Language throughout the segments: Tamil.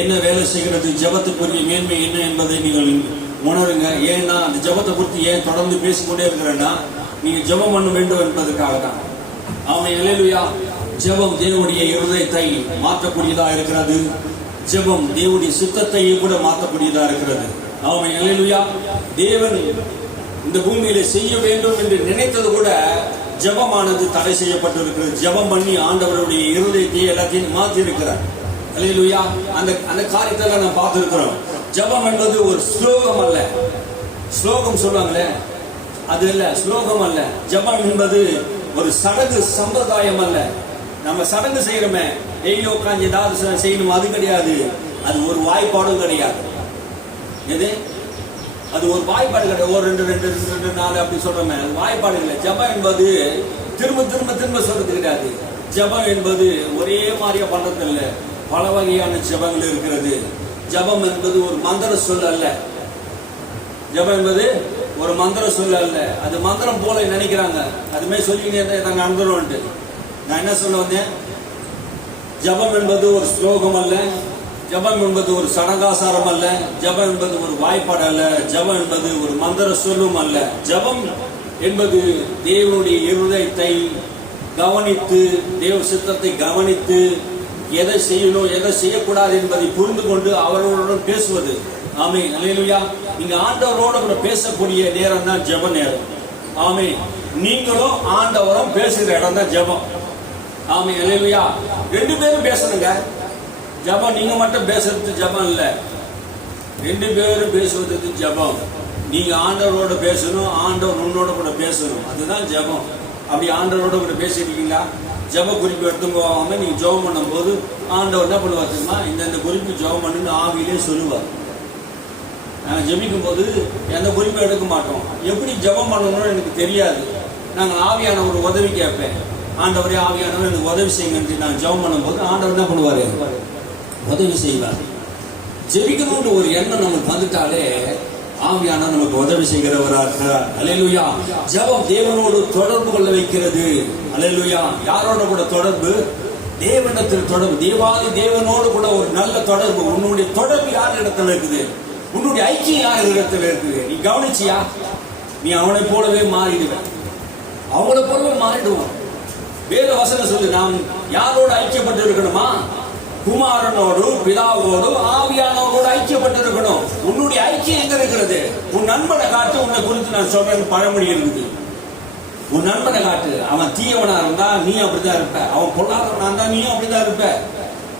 என்ன வேலை செய்கிறது, ஜெபத்துக்குரிய மேன்மை என்ன என்பதை நீங்கள் உணருங்க. ஏன்னா அந்த ஜெபத்தை குறித்து ஏன் தொடர்ந்து பேசிக்கொண்டே இருக்கிறேன்னா, நீங்க ஜெபம் பண்ண வேண்டும் என்பதற்காக தான். ஆமென், அல்லேலூயா. ஜெபம் தேவனுடைய இருதயத்தை மாற்றக்கூடியதா இருக்கிறது. ஜெபம் தேவனுடைய சித்தத்தையும் கூட மாற்றக்கூடியதா இருக்கிறது. ஆமென், அல்லேலூயா. தேவன் இந்த பூமியில செய்ய வேண்டும் என்று நினைத்தது கூட ஜெபமானது தடை செய்யப்பட்டிருக்கிறது. ஜெபம் பண்ணி ஆண்டவருடைய இருதயத்தை எல்லாத்தையும் மாற்றி இருக்கிறார். அல்லேலூயா. அந்த காரியத்தை நான் பார்த்திருக்கிறோம். ஜெபம் என்பது ஒரு ஸ்லோகம் அல்ல. ஸ்லோகம் சொல்லுவாங்களே, அது இல்ல, ஸ்லோகம் அல்ல. ஜெபம் என்பது ஒரு சடங்கு சம்பிரதாயம் அல்ல. நம்ம சடங்கு செய்யறோமே, டெய்லி உட்காந்து ஏதாவது செய்யணும், அது கிடையாது. அது ஒரு வாய்ப்பாடும் கிடையாது. எது அது ஒரு வாய்ப்பாடு கிடையாது. ஒரு ரெண்டு ரெண்டு ரெண்டு ரெண்டு நாலு அப்படி சொல்றோமே, அது வாய்ப்பாடு இல்லை. ஜெபம் என்பது திரும்ப திரும்ப திரும்ப சொல்றது கிடையாது. ஜெபம் என்பது ஒரே மாதிரியா பண்றது இல்லை. பல வகையான ஜெபங்கள் இருக்கிறது. ஜெபம் என்பது ஒரு மந்திர சொல் அல்ல. ஜெபம் என்பது ஒரு மந்திர சொல் அல்ல. அது மந்திரம் போல நினைக்கிறாங்க. அதுமே சொல்லிக்கிட்டே நாங்கள் அனுப்புறோம்ட்டு. நான் என்ன சொல்ல வந்தேன்? ஜெபம் என்பது ஒரு ஸ்லோகம் அல்ல. ஜெபம் என்பது ஒரு சடங்காசாரம் அல்ல. ஜெபம் என்பது ஒரு வாய்ப்பாடு அல்ல. ஜெபம் என்பது ஒரு மந்திர சொல்லும் அல்ல. ஜெபம் என்பது தேவனுடைய இருதயத்தை கவனித்து, தேவ சித்தத்தை கவனித்து, எதை செய்யணும் எதை செய்யக்கூடாது என்பதை புரிந்து கொண்டு அவர்களுடன் பேசுவது. ஆமென், அல்லேலூயா. நீங்க ஆண்டவரோட பேசக்கூடிய நேரம் தான் ஜெப நேரம். ஆமென். நீங்களும் ஆண்டவரும் பேசுகிற இடம் தான் ஜெபம். ஆமென், அல்லேலூயா. ரெண்டு பேரும் பேசணுங்க. ஜெபம் நீங்க மட்டும் பேசுறது ஜெபம் இல்ல, ரெண்டு பேரும் பேசுவதற்கு ஜெபம். நீங்க ஆண்டவரோட பேசணும், ஆண்டவர் உன்னோட கூட பேசணும். அதுதான் ஜெபம். அப்படி ஆண்டவரோட கூட பேசிருக்கீங்களா? ஜெப குறிப்பு எடுத்து போகாம நீங்க ஜெபம் பண்ணும் போது ஆண்டவர் என்ன பண்ணுவார் தெரியுமா? இந்த குறிப்பு ஜெபம் பண்ணுன்னு ஆவியிலே சொல்லுவார். நாங்கள் ஜெபிக்கும் போது எந்த குறிப்பை எடுக்க மாட்டோம். எப்படி ஜெபம் பண்ணணும்னு எனக்கு தெரியாது. நாங்கள் ஆவியான ஒரு உதவி கேட்பேன். ஆண்டவரே, ஆவியானவர் எனக்கு உதவி செய்யுங்க. நான் ஜெபம் பண்ணும் போது ஆண்டவர் என்ன பண்ணுவாரு? உதவி செய்வார். ஜெபிக்கணும்னு ஒரு எண்ணம் நமக்கு வந்துட்டாலே ஆவியானவர் நமக்கு உதவி செய்கிறவரா இருக்கிறார். அல்லேலூயா. ஜெபம் தேவனோடு தொடர்பு கொள்ள வைக்கிறது. அல்லேலூயா. யாரோட கூட தொடர்பு? தேவனிடத்தில் தொடர்பு. தேவாதி தேவனோடு கூட ஒரு நல்ல தொடர்பு. உன்னுடைய தொடர்பு யார் இடத்துல இருக்குது? உன்னுடைய ஐக்கியம் யார் இடத்துல இருக்குது? நீ கவனிச்சியா? நீ அவனை போலவே மாறிடுவேன். அவங்கள போலவே மாறிடுவான். வேத வசனம் சொல்லு, நாம் யாரோடு ஐக்கியப்பட்டு இருக்கணுமா? குமாரனோடு, பிதாவோடு, ஆவியானவரோடு ஐக்கியப்பட்டு இருக்கணும். உன்னுடைய ஐக்கியம் எங்க இருக்கிறது? உன் நண்பனை காட்டு. உன்னை குறித்து நான் சொல்றேன், பழமொழி இருக்குது. உன் நண்பனை காட்டு. அவன் தீயவனா இருந்தா நீ அப்படிதான் இருப்ப. அவன் பொல்லாதவனா இருந்தா நீயும் அப்படிதான் இருப்ப.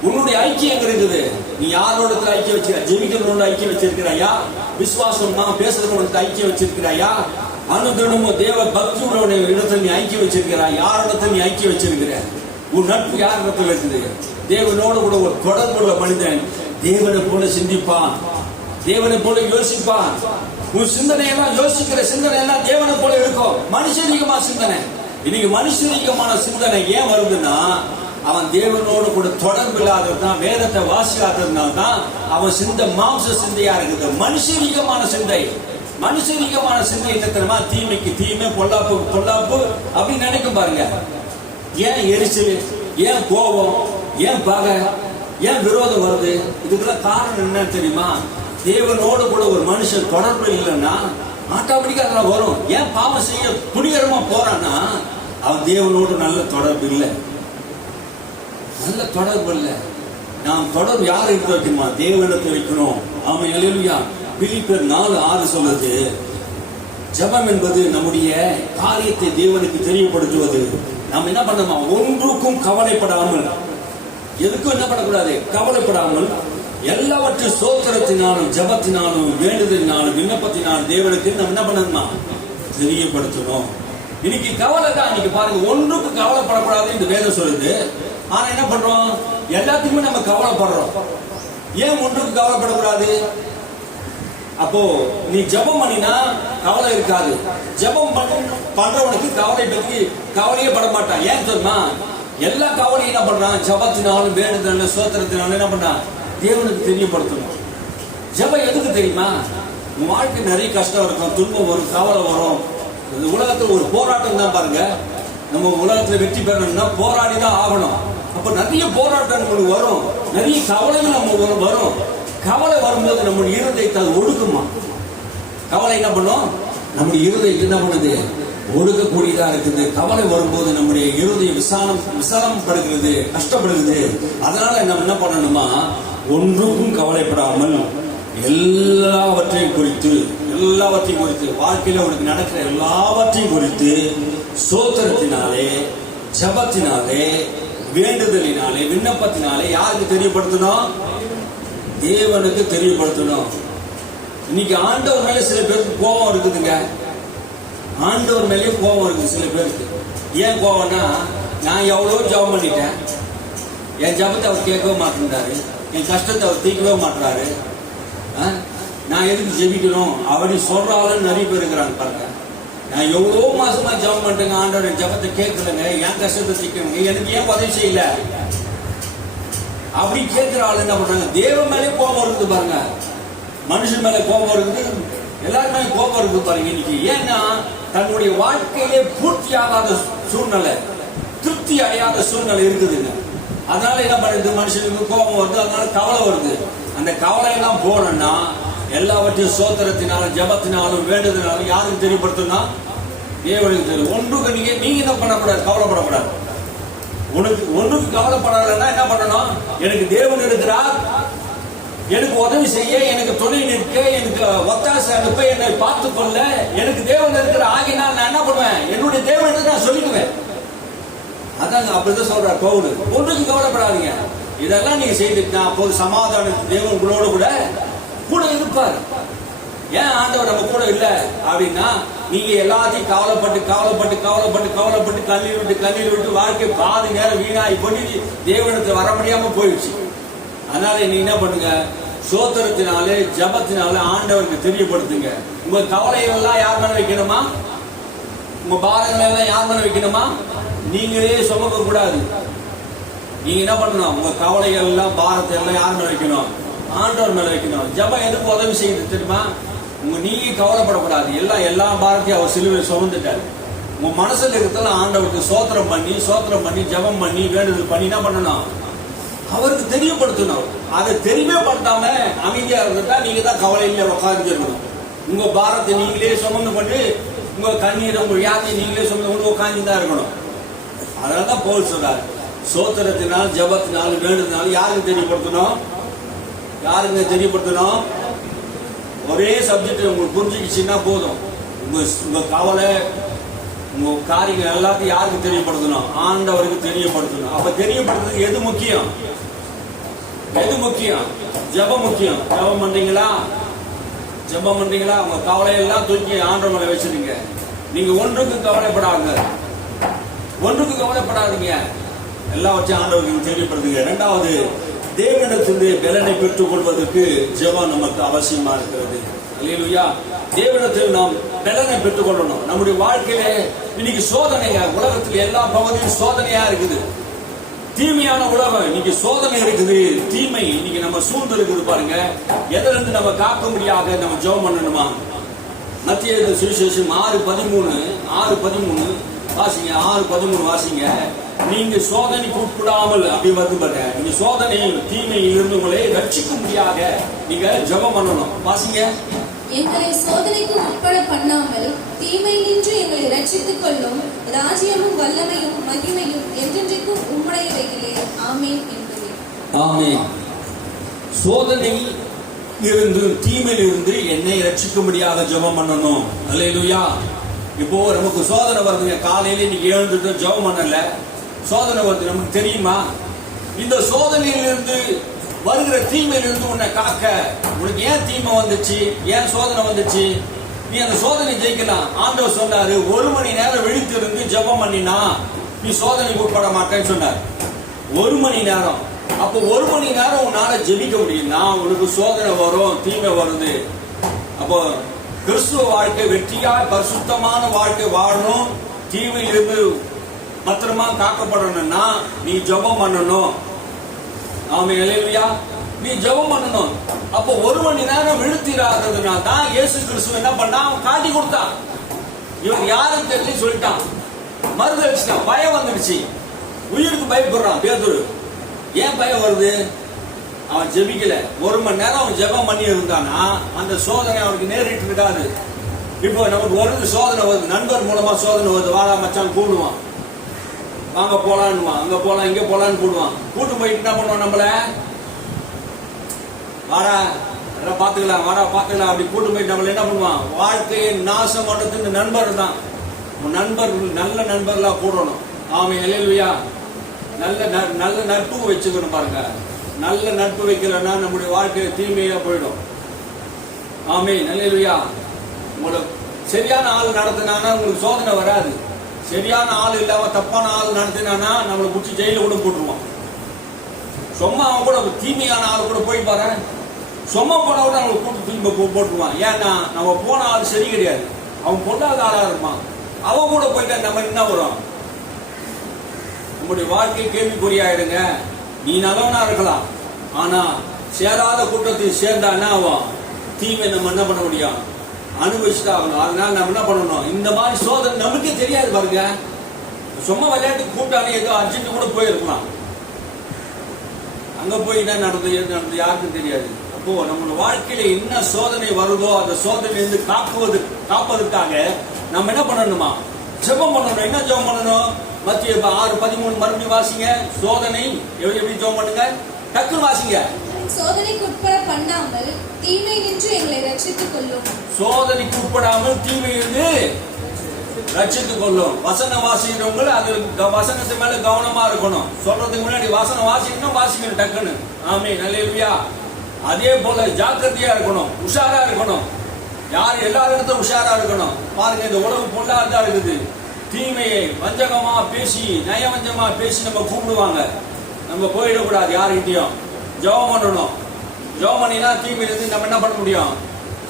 உன்னுடைய ஐக்கியம் எங்க இருக்குது? நீ யாரோட ஐக்கியம் வச்சிருக்க? ஜெபிக்கிறவனோட ஐக்கியம் வச்சிருக்கிறாயா? விசுவாசமா பேசுறவனோட ஐக்கியம் வச்சிருக்கிறாயா? அனுதினமும் தேவ பக்தியோட இடத்துல நீ ஐக்கியம் வச்சிருக்கிறாய்? யாரிடத்துல நீ ஐக்கியம் வச்சிருக்கிற? உன் நட்பு யார் இடத்துல இருக்குது? தேவனோடு கூட ஒரு தொடர்புள்ள மனிதன் தேவனை போல சிந்திப்பான், தேவனை போல யோசிப்பான். உன் சிந்தனையெல்லாம், யோசிக்கிற சிந்தனை எல்லாம் தேவனை போல இருக்கும். மனுஷரீகமான சிந்தனை. இன்னைக்கு மனுஷரீகமான சிந்தனை ஏன் வருதுன்னா, அவன் தேவனோடு கூட தொடர்பு இல்லாததுதான், வேதத்தை வாசிக்காததுனால தான் அவன் சிந்தை மாம்ச சிந்தையா இருக்குது. மனுஷரீகமான சிந்தை, மனுஷரீகமான சிந்தை என்ன தெரியுமா? தீமைக்கு தீமை, பொல்லாப்பு பொல்லாப்பு அப்படின்னு நினைக்கும் பாருங்க. ஏன் எரிச்சல், ஏன் கோபம், ஏன் பகை, ஏன் விரோதம் வருது? இதுக்கெல்லாம் காரணம் என்ன தெரியுமா? தேவனோடு கூட ஒரு மனுஷன் தொடர்பு இல்லைன்னா ஆட்டோமேட்டிக்கா அதெல்லாம் வரும். ஏன் பாவம் செய்ய துணிகரமா போறான்னா, அவன் தேவனோடு நல்ல தொடர்பு இல்லை, நல்ல தொடர்பு இல்லை. நாம் தொடர்பு யாரை எடுத்து வைக்கணுமா? தேவனிடத்தை வைக்கணும். ஆமென், அல்லேலூயா. பிலிப்பியர் 4:6 சொல்லுது, ஜெபம் என்பது நம்முடைய காரியத்தை தேவனுக்கு தெரியப்படுத்துவது. நாம் என்ன பண்ணணுமா? ஒன்றுக்கும் கவலைப்படாமல், எதுக்கும் என்ன பண்ணக்கூடாது? கவலைப்படாமல் எல்லாவற்றையும் ஸ்தோத்திரத்தினாலும் ஜெபத்தினாலும் வேண்டுதலினாலும் விண்ணப்பத்தினாலும் தேவனுக்கு நம்ம என்ன பண்ணணுமா? தெரியப்படுத்தணும். இன்னைக்கு கவலை தான். இன்னைக்கு பாருங்க, ஒன்றுக்கும் கவலைப்படக்கூடாது இந்த வேதம் சொல்லுது. ஆனா என்ன பண்றோம்? எல்லாத்துக்குமே நம்ம கவலைப்படுறோம். ஏன் ஒன்றுக்கு கவலைப்படக்கூடாது? அப்போ நீ ஜெபம் பண்ணினா கவலை இருக்காது. ஜெபம் பண்றவனுக்கு கவலை பற்றி கவலையே பட மாட்டான். ஏன் சொன்னா, எல்லா கவலையும் என்ன பண்றான்? ஜெபத்தினாலும் வேண்டுதல் ஸ்தோத்திரத்தினாலும் என்ன பண்றான்? தேவனுக்கு தெரியப்படுத்தணும். ஜெபம் எதுக்கு தெரியுமா? உன் வாழ்க்கை நிறைய கஷ்டம் இருக்கும், துன்பம் வரும், கவலை வரும். இந்த உலகத்துல ஒரு போராட்டம் தான் பாருங்க. நம்ம உலகத்துல வெற்றி பெறணும்னா போராடி தான் ஆகணும். அப்ப நிறைய போராட்டம் நம்மளுக்கு வரும், நிறைய கவலைகள் நம்ம வரும். கவலை வரும்போது நம்முடைய இருதயத்தை அது ஒடுக்குமா? கவலை என்ன பண்ணும்? நம்முடைய இருதயத்தை என்ன பண்ணுது? ஒடுக்கக்கூடியதா இருக்குது. கவலை வரும்போது நம்முடைய இருதயம் விசாலப்படுகிறது, கஷ்டப்படுகிறது. அதனால நம்ம என்ன பண்ணணுமா? ஒன்றுக்கும் கவலைப்படாமல் எல்லாவற்றையும் குறித்து வாழ்க்கையில உனக்கு நடக்கிற எல்லாவற்றையும் குறித்து ஸ்தோத்திரத்தினாலே, ஜெபத்தினாலே, வேண்டுதலினாலே, விண்ணப்பத்தினாலே யாருக்கு தெரியப்படுத்தணும்? தேவனுக்கு தெரியப்படுத்தணும். இன்னைக்கு ஆண்டவர் மேல சில பேருக்கு கோபம் இருக்குதுங்க. ஆண்டவர் மேலேயே கோபம் இருக்குது சில பேருக்கு. ஏன் கோபம்னா, நான் எவ்வளோ ஜெபம் பண்ணிட்டேன், என் ஜெபத்தை அவர் கேட்கவே மாட்டேன்றாரு, என் கஷ்டத்தை அவர் தீர்க்கவே மாட்டுறாரு, நான் எதுக்கு ஜெபிக்கணும் அப்படி சொல்றாலும் நிறைய பேர் இருக்கிறாங்க பாருங்க. நான் எவ்வளோ மாசமா ஜெபம் பண்ணிட்டேங்க, ஆண்டவர் என் ஜெபத்தை கேட்கலங்க, என் கஷ்டத்தை தீர்க்கணுங்க, எனக்கு ஏன் உதவி செய்யல அப்படி கேட்கிற ஆள் என்ன பண்றாங்க? தேவன் மேலே கோபம் இருக்குது பாருங்க, மனுஷன் மேல கோபம் இருக்குது, எல்லாருமே கோபம் இருக்குது பாருங்க இன்னைக்கு. ஏன்னா தன்னுடைய வாழ்க்கையிலே பூர்த்தி ஆகாத சூழ்நிலை, திருப்தி அடையாத சூழ்நிலை இருக்குதுங்க. அதனால என்ன பண்ணுது? மனுஷனுக்கு கோபம் வருது, அதனால கவலை வருது. அந்த கவலையெல்லாம் போனோம்னா எல்லாவற்றையும் ஸ்தோத்திரத்தினாலும், ஜெபத்தினாலும், வேண்டுதனாலும் யாருக்கு தெரியப்படுத்தணும்னா தேவனுக்கு தெரியும். ஒன்றுக்கு நீங்க என்ன பண்ணக்கூடாது? கவலைப்படக்கூடாது. ஒன்றுக்கு கவலைப்படாதன்னா என்ன பண்ணணும்? எனக்கு தேவன் இருக்கிறார், எனக்கு உதவி செய்ய, எனக்கு துணை நிற்க, எனக்கு ஒத்தாசை அனுப்ப, என்னை பார்த்து கொள்ள எனக்கு தேவன் இருக்கிற ஆகினால் நான் என்ன பண்ணுவேன்? என்னுடைய தேவன் நான் சொல்லிக்குவேன். அதாங்க அப்படிதான் சொல்றார் பவுல். ஒன்றுக்கு கவலைப்படாதீங்க, இதெல்லாம் நீங்க செய்துட்டா அப்போது சமாதான தேவன் உங்களோட கூட இருப்பார். ஏன் ஆண்டவர் நம்ம கூட இல்ல அப்படின்னா, நீங்க எல்லாத்தையும் கவலைப்பட்டு கண்ணீர் விட்டு வாழ்க்கை பாதி நேரம் வீணாகி பண்ணி தேவனத்தை வர முடியாம போயிடுச்சு. அதனால நீங்க என்ன பண்ணுங்க? ஸ்தோத்திரத்தினாலே, ஜெபத்தினாலே ஆண்டவருக்கு தெரியப்படுத்துங்க. உங்க கவலைகள் எல்லாம் யார் மேல வைக்கணுமா? உங்க பாரங்கள் எல்லாம் யார் மேல வைக்கணுமா? நீங்களே சுமக்க கூடாது. நீங்க என்ன பண்ணணும்? உங்க கவலைகள் எல்லாம், பாரத்தை எல்லாம் யார் மேல வைக்கணும்? ஆண்டவர் மேல வைக்கணும். ஜெபம் எதுக்கு உதவி செய்யுது தெரியுமா? நீங்க கவலைப்படக்கூடாது. எல்லா பாரத்தையும் அவர் சிலுவையில் சுமந்துட்டாரு. உங்க மனசுல இருக்கிறதெல்லாம் ஆண்டவருக்கு சோத்திரம் பண்ணி ஜெபம் பண்ணி வேண்டுதல் பண்ணி என்ன பண்ணணும்? அவருக்கு தெரியப்படுத்தணும். அதை தெரியப்படுத்தாம அமைதியா இருந்துட்டா நீங்க தான் கவலையில உட்கார்ந்துருக்கணும். உங்க பாரத்தை நீங்களே சுமந்து பண்ணி, உங்க கண்ணீரை, உங்க வியாதியை நீங்களே சுமந்து கொண்டு உட்கார்ந்து தான் இருக்கணும். அதனாலதான் பவுல் சொல்றாரு, ஸ்தோத்திரத்தினால், ஜெபத்தினால், வேண்டுதனால யாருக்கு தெரியப்படுத்தணும்? யாருங்க தெரியப்படுத்தணும்? ஒரே சப்ஜெக்ட் உங்களுக்கு புரிஞ்சுக்கிச்சுன்னா போதும். உங்க கவலை, உங்க காரியங்கள் எல்லாத்தையும் யாருக்கு தெரியப்படுத்தணும்? ஆண்டவருக்கு தெரியப்படுத்தணும். அப்ப தெரியப்படுத்துறதுக்கு எது முக்கியம்? ஜெபம் முக்கியம். ஜெபம் பண்றீங்களா? உங்க கவலையெல்லாம் தூக்கி ஆண்டவர் மேல வச்சிருங்க. நீங்க ஒன்றுக்கு கவலைப்படாதீங்க, எல்லாவற்றையும் ஆண்டவருக்கு தெரியப்படுத்துங்க. இரண்டாவது, தேவனிடத்திலிருந்து பலனை பெற்றுக் கொள்வதற்கு ஜெபம் நமக்கு அவசியமா இருக்கிறது. அல்லேலூயா. தேவனிடத்தில் நாம் பலனை பெற்றுக் கொள்ளணும். நம்முடைய வாழ்க்கையில இன்னைக்கு சோதனைங்க, உலகத்தில் எல்லா பகுதியும் சோதனையா இருக்குது. தீமையான உலகம் இன்னைக்கு சோதனை இருக்குது, தீமை இன்னைக்கு நம்ம சூழ்ந்து இருக்குது பாருங்க. எதிலிருந்து நம்ம காக்க முடியாத நம்ம ஜெபம் பண்ணணுமா? மத்திய சுவிசேஷம் 6:13 வாசிங்க. 6:13 வாசிங்க. நீங்க சோதனைக்கு உட்படாமல் அப்படி வந்து பாருங்க. நீங்க சோதனை தீமையில் இருந்து உங்களை ரட்சிக்க முடியாத நீங்க ஜெபம் பண்ணணும். வாசிங்க. எங்களை சோதனைக்கு உட்பட பண்ணாமல் தீமையினின்று எங்களை ரட்சித்துக் கொள்ளும் ராஜ்யமும் வல்லமையும் மகிமையும் என்றென்றைக்கும் உம்முடையவைகளே. ஆமென் என்பதே. ஆமென். சோதனை இருந்து, தீமையில் இருந்து என்னை ரட்சிக்கும்படியாக ஜெபம் பண்ணணும். அல்லேலூயா. இப்போ நமக்கு சோதனை வருதுங்க. காலையில இன்னைக்கு எழுந்துட்டு ஜெபம் பண்ணல, சோதனை வருது, நமக்கு தெரியுமா? இந்த சோதனையிலிருந்து வருகிற தீமையிலிருந்து உன்னை காக்க, உனக்கு ஏன் தீமை வந்துச்சு, ஏன் சோதனை வந்துச்சு, நீ அந்த சோதனை ஜெயிக்கலாம். ஆண்டவர் சொன்னாரு, 1 மணி நேரம் விழித்திருந்து ஜெபம் பண்ணினா நீ சோதனைக்கு உட்பட மாட்டேன்னு சொன்னார். 1 மணி நேரம். அப்போ 1 மணி நேரம் உன்னால ஜெபிக்க முடியும்னா உனக்கு சோதனை வரும், தீமை வருது. அப்போ கிறிஸ்துவ வாழ்க்கை வெற்றியாய் பரிசுத்தமான வாழ்க்கை வாழணும், தீமையிலிருந்து பத்திரமா காக்கப்படணும்னா நீ ஜெபம் பண்ணணும். ஆமென். அல்லேலூயா. நீ ஜெபம் பண்ணணும். அப்போ 1 மணி நேரம் விழுத்திராததுனால தான் இயேசு கிறிஸ்து என்ன பண்ணா, அவன் காட்டி கொடுத்தான். இவன் யாரும் தெரிஞ்சு சொல்லிட்டான், மறுதளிச்சிட்டான், பயம் வந்துடுச்சு. உயிருக்கு பயப்படுறான் பேதுரு. ஏன் பயம் வருது? அவன் ஜெபிக்கல. 1 மணி நேரம் அவன் ஜெபம் பண்ணி இருந்தானா அந்த சோதனை அவனுக்கு நேரிட்டு இருக்காது. இப்போ நமக்கு வருது, சோதனை வருது, நண்பர் மூலமா சோதனை வருது. வாடா மச்சான் கூடுவான், வாங்க போலான்னுவான், அங்க போலாம் இங்க போலான்னு கூடுவான். கூட்டு போயிட்டு என்ன பண்ணுவான், நம்மள வாடா பாத்துக்கலாம் வாடா பாத்துக்கலாம் அப்படி கூட்டு போயிட்டு நம்மள என்ன பண்ணுவான், வாழ்க்கையை நாசம் பண்றதுக்கு நண்பர் தான். நண்பர் நல்ல நண்பர்களா கூடணும். ஆமென், அல்லேலூயா. நல்ல நட்பு வச்சுக்கணும். பாருங்க, நல்ல நட்பு வைக்கலன்னா நம்முடைய வாழ்க்கையில தீமையா போயிடும். ஆமென், அல்லேலூயா. உங்களுக்கு சரியான ஆள் நடத்தினானா உங்களுக்கு சோதனை வராது. சரியான ஆள் இல்லாம தப்பான ஆள் நடத்தினானா நம்மளை பிடிச்சி ஜெயில கூட போட்டுருவான். சும்மா அவன் கூட தீமையான ஆள் கூட போய் பாரு, சும்மா போன கூட அவங்களை கூட்டு திரும்ப போட்டுருவான். ஏன்னா நம்ம போன ஆள் சரி கிடையாது, அவன் பொல்லாத ஆளா இருப்பான். அவன் கூட போயிட்டா நம்ம என்ன வரும், நம்முடைய வாழ்க்கை கேள்விக்குறியாயிடுங்க. நீ நல்லவனா இருக்கலாம், ஆனா சேராத கூட்டத்தில் சேர்ந்தா என்ன ஆகும், தீமை நம்ம என்ன பண்ண முடியும், அனுபவிச்சுட்டு ஆகணும். அதனால நம்ம என்ன பண்ணணும், இந்த மாதிரி சோதனை நமக்கே தெரியாது பாருங்க. சும்மா விளையாட்டு கூட்டாளி ஏதோ அர்ஜென்ட் கூட போயிருக்கலாம், அங்க போய் என்ன நடந்தது எது நடந்தது யாருக்கும் தெரியாது. அப்போ நம்ம வாழ்க்கையில என்ன சோதனை வருதோ அந்த சோதனையிலிருந்து காப்பதற்காக நம்ம என்ன பண்ணணுமா, ஜெபம் பண்ணணும். என்ன ஜெபம் பண்ணணும்? மத்திய 6:13 மறுபடியும் வாசிங்க. சோதனை எப்படி ஜெபம் பண்ணுங்க, டக்குன்னு வாசிங்க. சோதனைக்கு உட்பட பண்ணாமல் தீமை நின்று எங்களை ரட்சித்துக் கொள்ளும். சோதனைக்கு உட்படாமல் தீமையிலிருந்து ரட்சித்துக் கொள்ளும். வசனம் வாசிக்கிறவங்க அது வசனத்து மேல கவனமா இருக்கணும். சொல்றதுக்கு முன்னாடி வசனம் வாசிக்கணும், வாசிக்கணும் டக்குன்னு. ஆமென், அல்லேலூயா. அதே போல ஜாக்கிரதையா இருக்கணும், உஷாரா இருக்கணும். யார் எல்லாரிடத்தும் உஷாரா இருக்கணும். பாருங்க, இந்த உலகம் பொல்லாதா இருக்குது. தீமையை வஞ்சகமா பேசி நயவஞ்சமா பேசி நம்ம கூப்பிடுவாங்க. நம்ம போயிடக்கூடாது யார்கிட்டையும். ஜெபம் பண்ணணும். ஜெபம் பண்ணினா தீமையிலிருந்து நம்ம என்ன பண்ண முடியும்,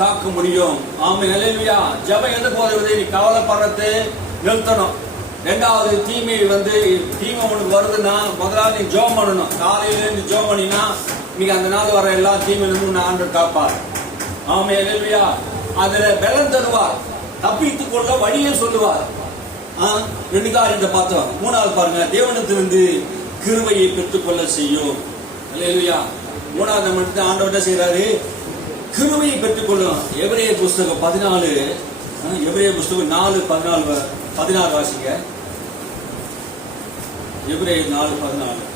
காக்க முடியும். ஆமென், அல்லேலூயா. ஜெபம் எதுக்கு உதவுது, நீ கவலைப்படுறது நிறுத்தணும். 2வது, தீமை உனக்கு வருதுன்னா முதலாவது நீ ஜெபம் பண்ணணும். காலையில இருந்து ஜெபம் பண்ணினா நீங்க அந்த நாள் வர எல்லா தீமையிலிருந்து ஆண்டவர் காப்பார். ஆமென், அல்லேலூயா. அதுல பலன் தருவார், தப்பித்துக் கொள்ள வழியை சொல்லுவார். 2 காரியத்தை பார்த்தோம். 3வது பாருங்க, தேவனிடத்திலிருந்து கிருபையை பெற்றுக்கொள்ள செய்யும். அல்லேலூயா. 3வது நம்ம ஆண்டவர் என்ன செய்யறாரு, கிருபையை பெற்றுக்கொள்ளும். எபிரேய புஸ்தகம் 14, எபிரேய புஸ்தகம் 4:14 வாசிங்க. எபிரேய 4:14.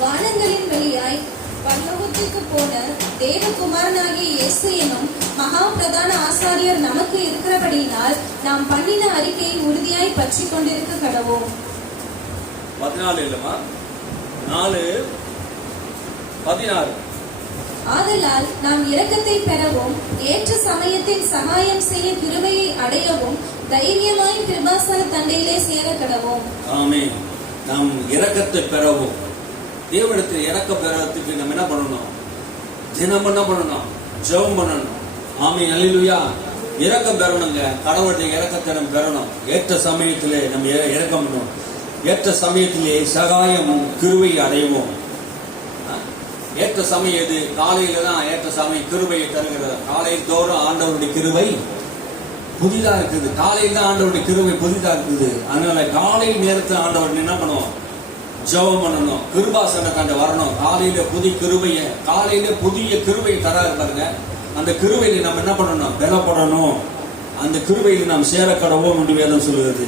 வானங்களின் வழியாய் பரலோகத்திற்கு போன தேவகுமாரனாகிய இயேசு எனும் மகா பிரதான ஆசாரியர் நமக்கு இருக்கிறபடியினால் நாம் பண்ணின அறிக்கையை உறுதியாய் பற்றி கொண்டிருக்க கடவோம். 14 இல்லமா, 4:16. ஆதலால் நாம் இரக்கத்தை பெறவும் ஏற்ற சமயத்தில் சகாயம் செய்ய கிருபையை அடையவும் தைரியமாய் கிருபாசன தண்டையிலே சேர கடவோம். ஆமென். நாம் இரக்கத்தை பெறவும், தேவனிடத்தில் இரக்கம் பெறறதுக்கு நம்ம என்ன பண்ணணும், தினம் என்ன பண்ணணும், ஜெபம் பண்ணணும். ஆமென், அல்லேலூயா. இரக்கம் பெறணுங்க. கடவுளுடைய இரக்கத்தை நம்ம பெறணும். ஏற்ற சமயத்திலே நம்ம இரக்கம் பண்ணணும். ஏற்ற சமயத்திலே சகாயம் கிருபை அடைவோம். ஏற்ற சமயம் எது? காலையில தான் ஏற்ற சமயம் கிருபையை தருகிறது. காலையில் தோறும் ஆண்டவருடைய கிருபை புதிதா இருக்குது. காலையில் தான் ஆண்டவருடைய கிருபை புதிதா இருக்குது. அதனால காலை நேரத்தில் ஆண்டவர் என்ன பண்ணுவோம், ஜெபம் பண்ணணும். கிருபாசனத்தாண்ட வரணும். காலையில புதிய கிருபையை, காலையில புதிய கிருபையை தராரு பாருங்க. அந்த கிருபையில நம்ம என்ன பண்ணணும், பலப்படணும். அந்த கிருபையில நாம் சேர கடவோம் என்று வேதம் சொல்லுகிறது.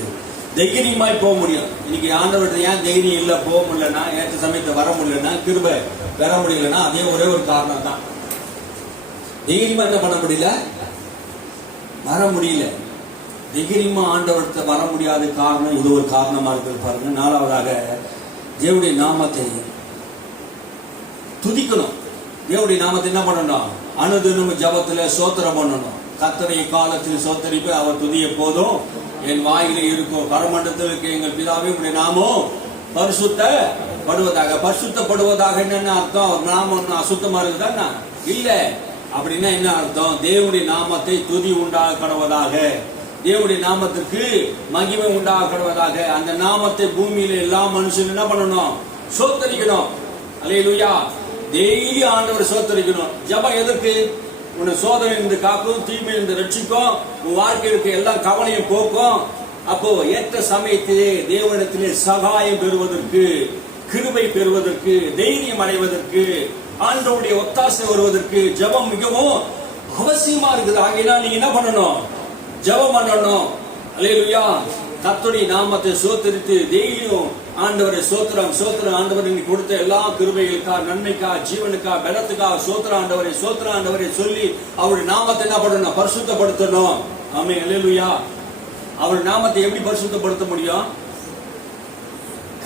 தைரியமாய் போக முடியும். இன்னைக்கு ஆண்டவர்கிட்ட ஏன் தைரியம் இல்ல, போக முடியலன்னா, ஏற்ற சமயத்தை வர முடியலன்னா, கிருபை பெற முடியலன்னா அதே ஒரே ஒரு காரணம் தான். தைரியமா என்ன பண்ண முடியல, வர முடியல. தைரியமா ஆண்டவர்கிட்ட வர முடியாத காரணம் இது ஒரு காரணமா இருக்குது பாருங்க. 4வதாக தேவனுடைய நாமத்தை துதிக்கணும். தேவனுடைய நாமத்தை என்ன பண்ணணும், அனுதினமும் ஜபத்துல சோத்திரம் பண்ணணும். கர்த்தரை காலத்தில் சோத்தரிப்பு, அவர் துதிய போதும் என் வாயிலே இருக்கும். பரமண்டலத்தில் இருக்க எங்கள் பிதாவே உடைய நாமம் பரிசுத்தப்படுவதாக. பரிசுத்தப்படுவதாக என்னென்ன அர்த்தம், அவர் நாமம் அசுத்தமா இருக்குதா இல்ல. அப்படின்னா என்ன அர்த்தம், தேவனுடைய நாமத்தை துதி உண்டாக கடவதாக, தேவனுடைய நாமத்திற்கு மகிமை உண்டாக கடவதாக. அந்த நாமத்தை பூமியில எல்லா மனுஷனும் என்ன பண்ணணும், சோத்தரிக்கணும். அல்லேலூயா. டெய்லி ஆண்டவர் சோத்தரிக்கணும். ஜபம் எதற்கு, உன்னை சோதனை இருந்து காக்கும், தீமை இருந்து ரட்சிக்கும், உன் வாழ்க்கை இருக்க எல்லா கவலையும் போக்கும். அப்போ ஏற்ற சமயத்திலே தேவனிடத்திலே சகாயம் பெறுவதற்கு, கிருபை பெறுவதற்கு, தைரியம் அடைவதற்கு, ஆண்டவருடைய ஒத்தாசை வருவதற்கு ஜெபம் மிகவும் அவசியமா இருக்குது. ஆகையினால் நீங்க என்ன பண்ணணும்? ஜெபம் பண்ணணும். அல்லேலூயா. கர்த்தருடைய நாமத்தை ஸ்தோத்திரித்து டெய்லியும் ஆண்டவரை ஸ்தோத்திரம் ஸ்தோத்திரம், ஆண்டவர் இன்னைக்கு கொடுத்த எல்லா கிருபைகளுக்கா, நன்மைக்கா, ஜீவனுக்கா, பலத்துக்கா ஸ்தோத்திரம் ஆண்டவரை, ஸ்தோத்திரம் ஆண்டவரை சொல்லி அவருடைய நாமத்தை என்ன பண்ணணும்? பரிசுத்தப்படுத்தணும். ஆமென். அல்லேலூயா. அவருடைய நாமத்தை எப்படி பரிசுத்தப்படுத்த முடியும்?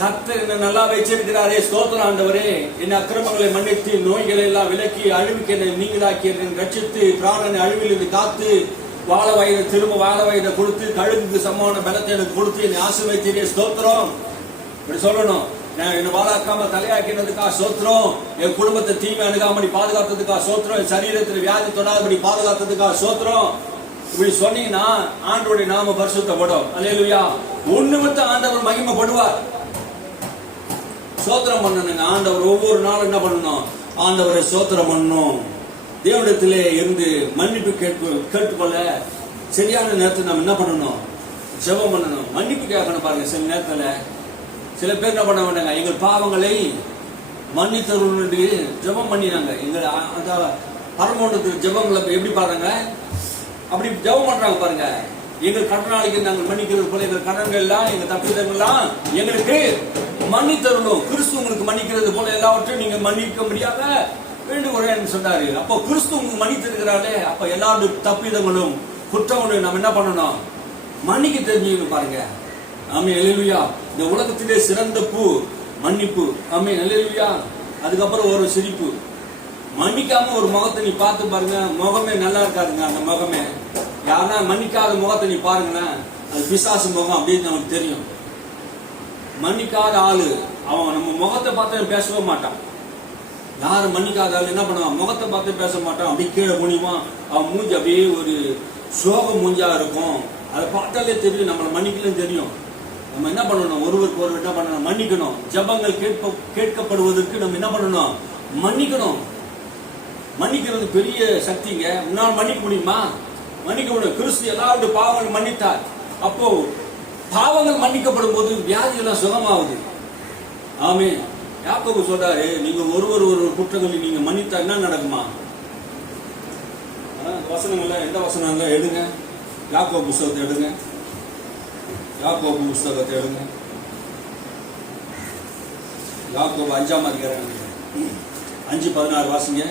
கர்த்தர் என்ன நல்லா வச்சிருக்கிறாரே, ஸ்தோத்திரம் ஆண்டவரே, என் அக்கிரமங்களை மன்னித்து, நோய்களை எல்லாம் விலக்கி, அழிவுக்கு என்னை நீங்களாக்கி, என்னை ரட்சித்து, பிராணனை அழிவிலிருந்து காத்து, வாழ வயதை திரும்ப வாழ வயதை கொடுத்து, கழுகுக்கு சமமான பலத்தை எனக்கு கொடுத்து என்னை ஆசீர்வதித்தீரே, ஸ்தோத்திரம். இப்படி சொல்லணும். நான் என்ன வாழாக்காம தலையாக்கினதுக்கா ஸ்தோத்திரம், என் குடும்பத்தை தீமை அணுகாமடி பாதுகாத்ததுக்கா ஸ்தோத்திரம், என் சரீரத்தில் வியாதி தொடாதபடி பாதுகாத்ததுக்கா ஸ்தோத்திரம். இப்படி சொன்னீங்கன்னா ஆண்டவருடைய நாம பரிசுத்தப்படும். அல்லேலூயா. ஒண்ணு மட்டும் ஆண்டவர் மகிமைப்படுவார். ஸ்தோத்திரம் பண்ணணுங்க. ஆண்டவர் ஒவ்வொரு நாளும் என்ன பண்ணணும்? ஆண்டவரை ஸ்தோத்திரம் பண்ணணும். தேவனிடத்திலே இருந்து மன்னிப்பு கேட்டுக்கொள்ள சரியான நேரத்தில் நம்ம என்ன பண்ணணும்? ஜெபம் பண்ணணும். மன்னிப்பு கேட்கணும். பாருங்க, சில நேரத்துல சில பேர் என்ன பண்ண வேண்டாங்க, எங்கள் பாவங்களை மன்னித்தவர்களுக்கு ஜெபம் பண்ணினாங்க. எங்கள் அந்த பரமோண்டத்துக்கு ஜெபங்களை எப்படி பாருங்க, அப்படி ஜெபம் பண்றாங்க பாருங்க. எங்கள் கடனாளிக்கு நாங்கள் மன்னிக்கிறது போல எங்கள் கடன்கள் எல்லாம், எங்க தப்பிதங்கள்லாம் எங்களுக்கு மன்னித்தரணும். கிறிஸ்து உங்களுக்கு மன்னிக்கிறது போல எல்லாவற்றையும் நீங்க மன்னிக்க முடியாத வேண்டுகிறேன்னு சொன்னாரு. அப்போ கிறிஸ்து உங்களுக்கு மன்னித்திருக்கிறாரே, அப்ப எல்லாருடைய தப்பிதங்களும் குற்றங்களும் நம்ம என்ன பண்ணணும்? மன்னிக்க தெரிஞ்சுக்கணும். பாருங்க. ஆமென். அல்லேலூயா. இந்த உலகத்திலே சிறந்த பூ மன்னிப்பு. ஆமென். அல்லேலூயா. அதுக்கப்புறம் ஒரு சிரிப்பு. மன்னிக்காம ஒரு முகத்தை நீ பார்த்து பாருங்க, முகமே நல்லா இருக்காதுங்க. அந்த முகமே யாருன்னா மன்னிக்காத முகத்தை நீ பாருங்கன்னா அது பிசாசு முகம் அப்படின்னு நமக்கு தெரியும். மன்னிக்காத ஆளு அவன் நம்ம முகத்தை பார்த்து பேசவே மாட்டான். யாரும் மன்னிக்காத ஆளு என்ன பண்ணுவான்? முகத்தை பார்த்து பேச மாட்டான். அப்படியே கீழே குனிவான். அவன் மூஞ்சி அப்படியே ஒரு சோக மூஞ்சா இருக்கும். அதை பார்த்தாலே தெரியும் நம்மளை மன்னிக்கலன்னு தெரியும். நம்ம என்ன பண்ணணும்? ஒருவருக்கு ஒருவர் என்ன பண்ணணும்? மன்னிக்கணும். ஜெபங்கள் கேட்கப்படுவதற்கு நம்ம என்ன பண்ணணும்? மன்னிக்கணும். மன்னிக்கிறது பெரிய சக்திங்க. உன்னால் மன்னிக்க முடியுமா? மன்னிக்க முடியும். கிறிஸ்து எல்லாருடைய பாவங்கள் மன்னித்தார். அப்போ பாவங்கள் மன்னிக்கப்படும் போது வியாதி எல்லாம் சுகமாகுது. ஆமென். யாக்கோபு சொல்றாரு, நீங்க ஒருவர் குற்றங்களை நீங்க மன்னித்தா என்ன நடக்குமா? வசனங்கள்ல எந்த வசனங்க எடுங்க? யாக்கோபு புஸ்தகத்தை எடுங்க. யாக்கோபு புஸ்தகத்தை எடுங்க. யாக்கோபு 5ஆம் அதிகாரம் 5:16 வாசிங்க.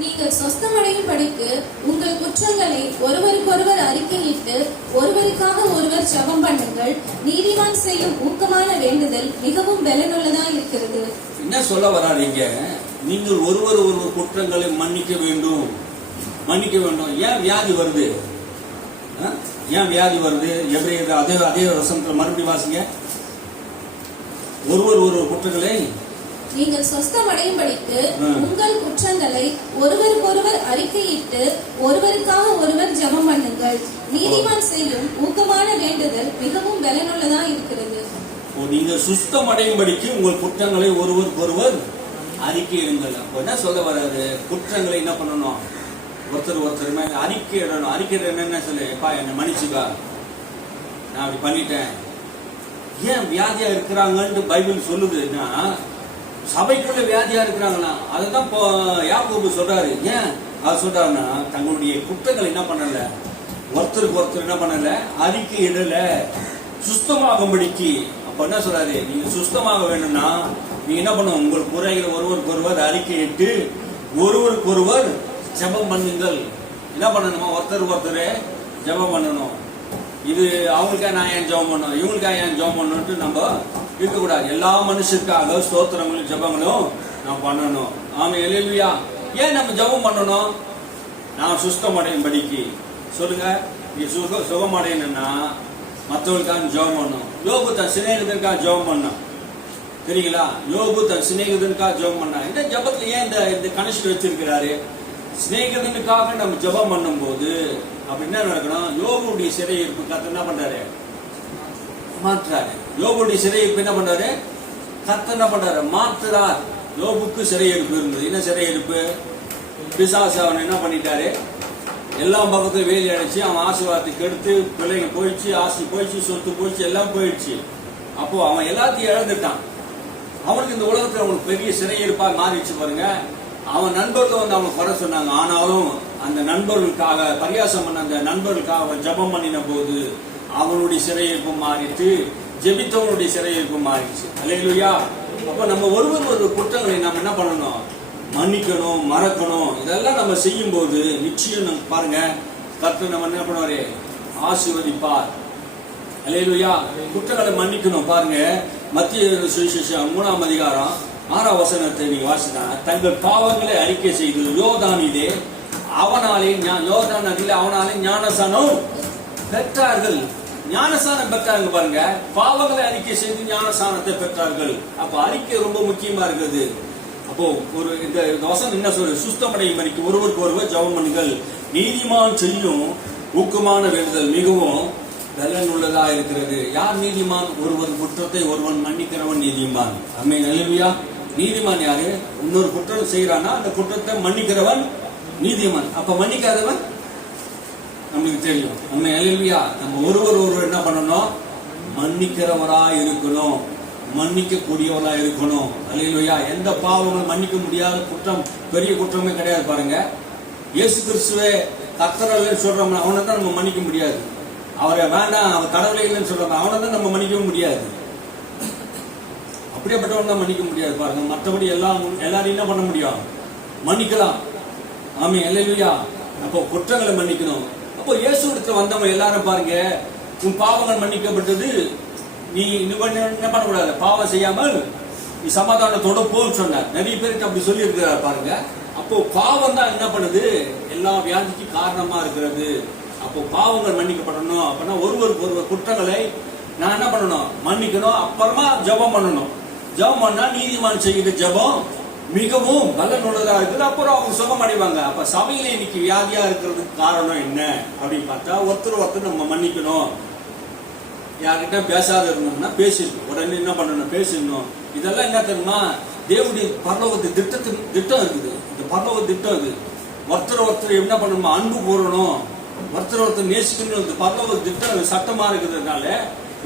நீங்கள் சொஸ்தமடையும் படிக்கு உங்கள் குற்றங்களை ஒருவருக்கொருவர் அறிக்கையிட்டு ஒருவருக்காக ஒருவர் ஜெபம் பண்ணுங்கள். நீதிமான் செய்யும் ஊக்கமான வேண்டுதல் மிகவும் பலனுள்ளதா இருக்கிறது. என்ன சொல்ல வராதீங்க? நீங்கள் ஒருவர் குற்றங்களை மன்னிக்க வேண்டும், மன்னிக்க வேண்டும். ஏன் வியாதி வருது? ஏன் வியாதி வருது? எபிரேயர் அதே வசனத்தில் மறுபடியும் வாசிங்க. ஒருவர் குற்றங்களை நீங்கள் சொஸ்தமடையும்படிக்கு உங்கள் குற்றங்களை ஒருவருக்கொருவர் அறிக்கையிட்டு ஒருவருக்காக ஒருவர் ஜெபம் பண்ணுங்கள். நீதிமான் செய்யும் ஊக்கமான வேண்டுதல் மிகவும் பலனுள்ளதா இருக்கிறது. நீங்க சுத்தம் அடையும்படிக்கு உங்கள் குற்றங்களை ஒருவருக்கொருவர் அறிக்கையிடுங்கள். அப்போ என்ன சொல்ல வராது? குற்றங்களை என்ன பண்ணணும்? ஒருத்தர் அறிக்கை இடணும். அறிக்கை என்ன சொல்லு, எப்பா என்னை மன்னிச்சுக்கா, நான் அப்படி பண்ணிட்டேன். ஏன் வியாதியா இருக்கிறாங்கன்னு பைபிள் சொல்லுதுன்னா, சபைக்குள்ள வியாதியா இருக்கிறாங்களா? அதுதான் யாக்கோபு சொல்றாரு. ஏன் அது சொல்றாருன்னா, தங்களுடைய குற்றங்களை என்ன பண்ணல, ஒருத்தருக்கு ஒருத்தர் என்ன பண்ணல, அறிக்கை இடல, சுத்தமாகும்படிக்கு. அப்ப என்ன சொல்றாரு? நீங்க சுத்தமாக வேணும்னா நீங்க என்ன பண்ணணும்? உங்கள் குறைகளை ஒருவருக்கு ஒருவர் அறிக்கையிட்டு ஒருவருக்கு ஒருவர் ஜெபம் பண்ணுங்கள். என்ன பண்ணணுமா? ஒருத்தர் ஜெபம் பண்ணணும். இது அவங்களுக்காக நான் ஏன் ஜெபம் பண்ணணும், இவங்களுக்காக ஏன் ஜெபம் பண்ணணும்ட்டு நம்ம இருக்கக்கூடாது. எல்லா மனுஷருக்காக ஸ்தோத்திரங்களும் ஜெபங்களும் நான் பண்ணணும். ஆமென். அல்லேலூயா. ஏன் நம்ம ஜெபம் பண்ணணும்? நான் சுத்தம் அடையும் படிக்கு. சொல்லுங்க. நீ சுகம் அடையணும்னா மற்றவங்களுக்காக ஜெபம் பண்ணணும். யோபு தன் சிநேகிதனுக்காக ஜெபம் பண்ணான். தெரியுங்களா? யோபு தன் சிநேகிதனுக்காக ஜெபம் பண்ணா. இந்த ஜெபத்துல ஏன் இந்த கனெக்ஷன் வச்சிருக்கிறாரு? சிநேகிதனுக்காக நம்ம ஜெபம் பண்ணும் போது அப்படி என்ன நடக்கணும்? யோபுடைய சிறையிருப்பு கர்த்தர் என்ன பண்றாரு? மாற்றாரு. யோபுடைய சிறையிருப்பு என்ன பண்றாரு? கர்த்தர் என்ன பண்றாரு? மாற்றுறார். யோபுக்கு சிறையிருப்பு இருந்தது. என்ன சிறையிருப்பு? பிசாசு அவனை என்ன பண்ணிட்டாரு? எல்லா பக்கத்தையும் வேலி அடைச்சு அவன் ஆசீர்வாதத்தை கெடுத்து பிள்ளைங்க போயிடுச்சு, ஆசை போயிடுச்சு, சொத்து போயிடுச்சு, எல்லாம் போயிடுச்சு. அப்போ அவன் எல்லாத்தையும் இழந்துட்டான். அவனுக்கு இந்த உலகத்துல அவனுக்கு பெரிய சிறையிருப்பா மாறிடுச்சு பாருங்க. அவன் நண்பர்கள் வந்து அவனுக்கு குறை சொன்னாங்க. ஆனாலும் அந்த நண்பர்களுக்காக பரியாசம் பண்ண அந்த நண்பர்களுக்காக அவன் ஜெபம் பண்ணின போது அவனுடைய சிறையிருப்பு மாறிட்டு, ஜெபித்தவனுடைய சிறையிருப்பு மாறிடுச்சு. அல்லேலூயா. அப்ப நம்ம ஒருவர் ஒரு குற்றங்களை நம்ம என்ன பண்ணணும்? மன்னிக்கணும், மறக்கணும். இதெல்லாம் நம்ம செய்யும் போது நிச்சயம் நம்ம பாருங்க, கர்த்தர் நம்ம என்ன பண்ணுவாரு? ஆசீர்வதிப்பார். அல்லேலூயா. குற்றங்களை மன்னிக்கணும். பாருங்க, மத்திய சுவிசேஷம் 3ஆம் அதிகாரம் 6ஆம் வசனத்தை நீங்க வாசித்தா, தங்கள் பாவங்களை அறிக்கை செய்து யோர்தானிலே அவனாலே யோர்தான் நதியிலே அவனாலே ஞானசானம் பெற்றார்கள். ஞானசானம் பெற்றாங்க பாருங்க. பாவங்களை அறிக்கை செய்து ஞானசானத்தை பெற்றார்கள். அப்ப அறிக்கை ரொம்ப முக்கியமா இருக்குது. அப்போ ஒரு இந்த வசனம் என்ன சொல்ற? சுத்தமடையும் வரைக்கும் ஒருவருக்கு ஒருவர் ஜெபம் பண்ணுங்கள். நீதிமான் செய்யும் ஊக்கமான வேண்டுதல் மிகவும் பலன் உள்ளதா இருக்கிறது. யார் நீதிமான்? ஒருவர் குற்றத்தை ஒருவன் மன்னிக்கிறவன் நீதிமான். ஆமென். அல்லேலூயா. நீதிமான் யாரு? இன்னொரு குற்றம் செய்யறானா அந்த குற்றத்தை மன்னிக்கிறவன் நீதிமான். அப்ப மன்னிக்காதவன் நம்மளுக்கு தெரியும். ஆமென். அல்லேலூயா. நம்ம ஒருவர் என்ன பண்ணணும்? மன்னிக்கிறவரா இருக்கணும், மன்னிக்க கூடியவரா இருக்கணும். அல்லேலூயா. எந்த பாவங்களும் மன்னிக்க முடியாத குற்றம் பெரிய குற்றமே கிடையாது பாருங்க. இயேசு கிறிஸ்துவே கர்த்தர் சொல்றோம், அவனை தான் நம்ம மன்னிக்க முடியாது. அவரை வேண்டாம், அவர் கடவுளை இல்லைன்னு சொல்றாங்க, அவனை தான் நம்ம மன்னிக்கவும் முடியாது. அப்படியேப்பட்டவன் தான் மன்னிக்க முடியாது பாருங்க. மற்றபடி எல்லாரையும் என்ன பண்ண முடியும்? மன்னிக்கலாம். ஆமென். அல்லேலூயா. அப்போ குற்றங்களை மன்னிக்கணும். அப்போ இயேசு இடத்துல வந்தவங்க எல்லாரும் பாருங்க, உன் பாவங்கள் மன்னிக்கப்பட்டது, நீ என்ன பண்ணக்கூடாது? பாவம் செய்யாமல் நீ சமாதானத்தோட போன்னு சொன்னார். நிறைய பேருக்கு அப்படி சொல்லி இருக்கிறார் பாருங்க. அப்போ பாவம் தான் என்ன பண்ணுது? எல்லா வியாதிக்கு காரணமா இருக்கிறது. அப்போ பாவங்கள் மன்னிக்கப்படணும். அப்படின்னா ஒருவருக்கு ஒருவர் குற்றங்களை நான் என்ன பண்ணணும்? மன்னிக்கணும். அப்புறமா ஜெபம் பண்ணணும். ஜெபம் பண்ணா நீதிமான் செய்கிற ஜெபம் மிகவும் பலன் உள்ளதா இருக்குது. அப்புறம் அவங்க சுகம் அடைவாங்க. அப்ப சபையில இன்னைக்கு வியாதியா இருக்கிறதுக்கு காரணம் என்ன அப்படின்னு பார்த்தா, ஒருத்தர் நம்ம மன்னிக்கணும். யார்கிட்ட பேசாத இருந்தோம்னா பேசிடணும். உடனே என்ன பண்ணணும்? பேசிடணும். இதெல்லாம் என்ன தெரியுமா? தேவனுடைய பரலோகத்து திட்டம் இருக்குது. இந்த பரலோக திட்டம் இது. ஒருத்தர் என்ன பண்ணணுமா? அன்பு கூறணும், ஒருத்தர் நேசிக்கணும். இந்த பரலோக திட்டம் சட்டமா இருக்கிறதுனால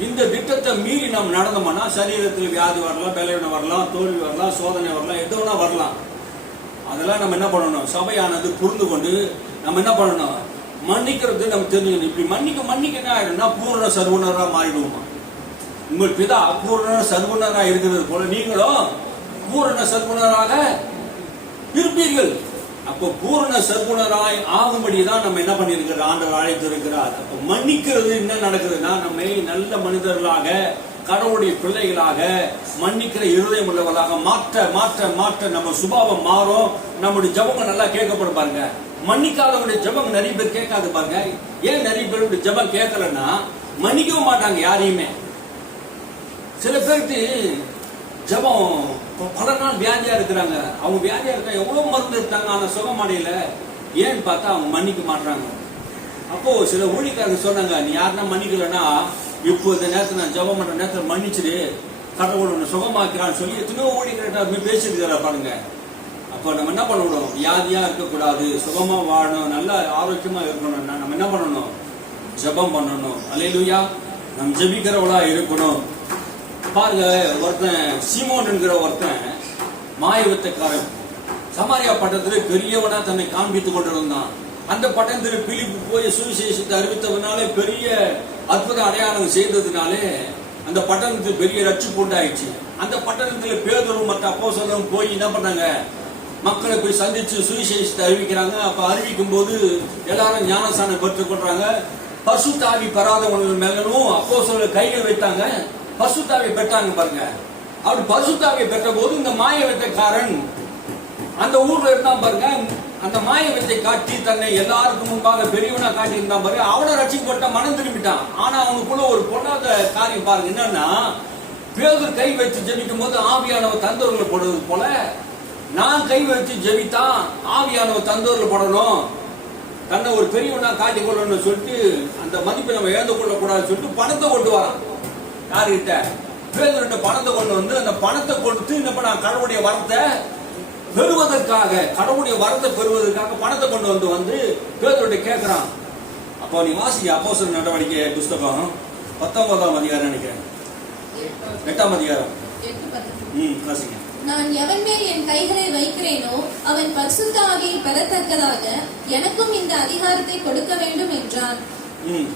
இந்த திட்டத்தை மீறி நம்ம நடந்தோம்னா சரீரத்தில் வியாதி வரலாம், பலவீனம் வரலாம், தோல்வி வரலாம், சோதனை வரலாம், எது வேணா வரலாம். அதெல்லாம் நம்ம என்ன பண்ணணும்? சபையானது புரிந்து கொண்டு நம்ம என்ன பண்ணணும்? மன்னிக்கிறது நம்ம தெரிஞ்சுக்கணும். இப்படி மன்னிக்க என்ன ஆயிடும்னா பூர்ண சர்வனரா மாறிடுவோமா? உங்கள் பிதா பூர்ண சர்வனரா இருக்கிறது போல நீங்களும் பூரண சர்வனராக இருப்பீர்கள். அப்போ பூரண சர்க்குணராய் ஆகும்படிதான் நம்ம என்ன பண்ணிருக்கிறோம்? ஆண்டவர் அழைத்து இருக்கிறார். அப்போ மன்னிக்கிறது என்ன நடக்குதுன்னா, நம்மை நல்ல மனிதர்களாக, கடவுளுடைய பிள்ளைகளாக, மன்னிக்கிற இருதயம் உள்ளவர்களாக மாற்ற மாற்ற மாற்ற நம்ம சுபாவம் மாறும். நம்முடைய ஜபம் நல்லா கேட்கப்படும் பாருங்க. மன்னிக்காதவங்களுடைய ஜபம் நிறைய பேர் கேட்காது பாருங்க. ஏன் நிறைய பேருடைய ஜபம் கேட்கலன்னா, மன்னிக்கவும் மாட்டாங்க யாரையுமே. சில பேருக்கு ஜபம் பல நாள் வியாதியா இருக்கிறாங்க. அவங்க வியாதியா இருக்காங்க, எவ்வளவு மருந்து எடுத்தாங்க, ஆனா சுகம் அடையல. ஏன்னு பார்த்தா அவங்க மன்னிக்க மாட்டாங்க. அப்போ சில ஊழியக்காரங்க சொன்னாங்க, நீ யாருன்னா மன்னிக்கலன்னா இப்போ இந்த நேரத்தில் நான் ஜபம் பண்ற நேரத்தில் மன்னிச்சுடு, கடவுள் ஒன்று சுகமாக்கிறான்னு சொல்லி எத்தனையோ ஊழியக்காரர் பேசியிருக்கிறா பாருங்க. அப்போ நம்ம என்ன பண்ணணும்? வியாதியா இருக்கக்கூடாது, சுகமா வாழணும், நல்ல ஆரோக்கியமா இருக்கணும்னா நம்ம என்ன பண்ணணும்? ஜபம் பண்ணணும். அல்லேலூயா. நம்ம ஜபிக்கிறவளா இருக்கணும். பாருங்க, ஒருத்தன் சீமோன் என்கிற ஒருத்தன் மாயவித்தைக்காரன் சமாரியா பட்டணத்தில் பெரியவனா தன்னை காண்பித்துக் கொண்டிருந்தான். அந்த பட்டணத்தில் பிலிப்பு போய் சுவிசேஷத்தை அறிவித்தவனாலே, பெரிய அற்புத அடையாளம் செய்ததுனாலே அந்த பட்டணத்தில் பெரிய ரட்சிப்பு உண்டாயிடுச்சு. அந்த பட்டணத்தில் பேதுரு மற்ற அப்போஸ்தலரும் போய் என்ன பண்ணாங்க? மக்களை போய் சந்திச்சு சுவிசேஷத்தை அறிவிக்கிறாங்க. அப்ப அறிவிக்கும் போது எல்லாரும் ஞானஸ்நானம் பெற்றுக் கொள்றாங்க. பரிசுத்த ஆவி பெறாதவர்கள் மேலும் அப்போஸ்தலர் கைகள் வைத்தாங்க, பரிசுத்த ஆவியை பெற்றாங்க பாருங்க. அப்படி பரிசுத்த ஆவியை பெற்ற போது இந்த மாய வித்தைக்காரன் அந்த ஊர்ல இருந்தான் பாருங்க. அந்த மாய வித்தை காட்டி தன்னை எல்லாருக்கும் முன்பாக பெரியவனா காட்டி இருந்தான் பாருங்க. அவனை ரட்சிக்கப்பட்ட மனம் திரும்பிட்டான். ஆனா அவனுக்குள்ள ஒரு பொல்லாத காரியம் பாருங்க. என்னன்னா, பேதுரு கை வச்சு ஜெபிக்கும் போது ஆவியானவர் தந்தோர்களை போடுறது போல, நான் கை வச்சு ஜெபித்தான் ஆவியானவர் தந்தோர்களை போடணும், தன்னை ஒரு பெரியவனா காட்டி கொள்ளணும்னு சொல்லிட்டு அந்த மதிப்பை நம்ம இழந்து கொள்ள கூடாதுன்னு சொல்லிட்டு பணத்தை கொண்டு வரான். யாருகிட்ட? பேதுருட்ட பணத்தை கொண்டு வந்து அந்த பணத்தை கொடுத்து என்ன பண்ண? கடவுளுடைய வரத்தை பெறுவதற்காக, கடவுளுடைய வரத்தை பெறுவதற்காக பணத்தை கொண்டு வந்து பேதுருட்ட கேட்கிறான். அப்போ நீ வாசிங்க அப்போஸ்தலர் நடவடிக்கை புஸ்தகம் 19ஆம் அதிகாரம் நினைக்கிறேன், 8ஆம் அதிகாரம். வாசிங்க. நான் எவன் மேல் என் கைகளை வைக்கிறேனோ அவன் பரிசுத்த ஆவியை பெறத்தக்கதாக எனக்கும் இந்த அதிகாரத்தை கொடுக்க வேண்டும் என்றான்.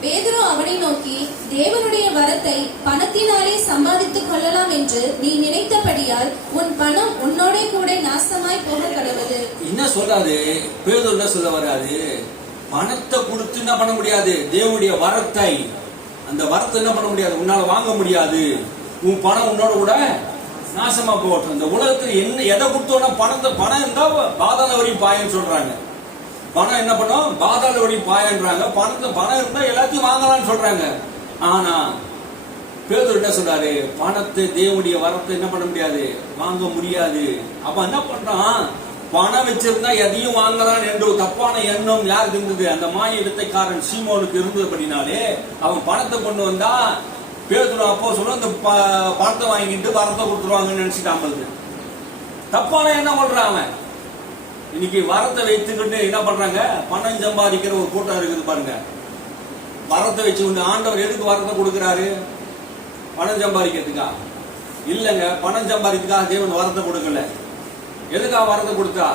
பேதுரு அவனை நோக்கி, தேவனுடைய வரத்தை பணத்தினாலே சம்பாதித்துக் கொள்ளலாம் என்று நீ நினைத்தபடியால் உன் பணம் உன்னோட கூட நாசமாய் போக கடவுது. என்ன சொல்றாரு பேதுரு? என்ன சொல்ல வராது? பணத்தை கொடுத்து என்ன பண்ண முடியாது? தேவனுடைய வரத்தை, அந்த வரத்தை என்ன பண்ண முடியாது? உன்னால வாங்க முடியாது. உன் பணம் உன்னோட கூட நாசமா போகட்டும். இந்த உலகத்துல என்ன எதை கொடுத்தோம்னா பணம் இருந்தா பாதாள வரையும் பாயன்னு சொல்றாங்க. பணம் என்ன பண்ணும்? பாதாள வரையும் பாயன்றாங்க. பணம் இருந்தா எல்லாத்தையும் வாங்கலாம்னு சொல்றாங்க. ஆனா பேதுரு என்ன சொல்றாரு? பணத்தை, தேவனுடைய வரத்தை என்ன பண்ண முடியாது? வாங்க முடியாது. அப்ப என்ன பண்றான்? பணம் வச்சிருந்தா எதையும் வாங்கலாம் என்ற ஒரு தப்பான எண்ணம் யாருக்கு இருந்தது? அந்த மாய வித்தைக்காரன் சீமோனுக்கு இருந்ததுபடினாலே அவன் பணத்தை கொண்டு வந்தா பேதுரு அப்போ சொல்ல இந்த பணத்தை வாங்கிட்டு வரத்தை கொடுத்துருவாங்கன்னு நினைச்சிட்டாங்க. தப்பான எண்ணம் பண்றான் அவன். இன்னைக்கு வரத்தை வைத்துக்கிட்டு என்ன பண்றாங்க? பணம் சம்பாதிக்கிற ஒரு கூட்டம் இருக்குது பாருங்க. வரத்தை வச்சு ஆண்டவர் எதுக்கு வரத்தை கொடுக்கிறாரு? பணம் சம்பாதிக்கிறதுக்கா? இல்லங்க, பணம் சம்பாதிக்கிறதுக்காக தேவன் வரத்தை கொடுக்கல. எதுக்காக வரத்தை கொடுத்தா?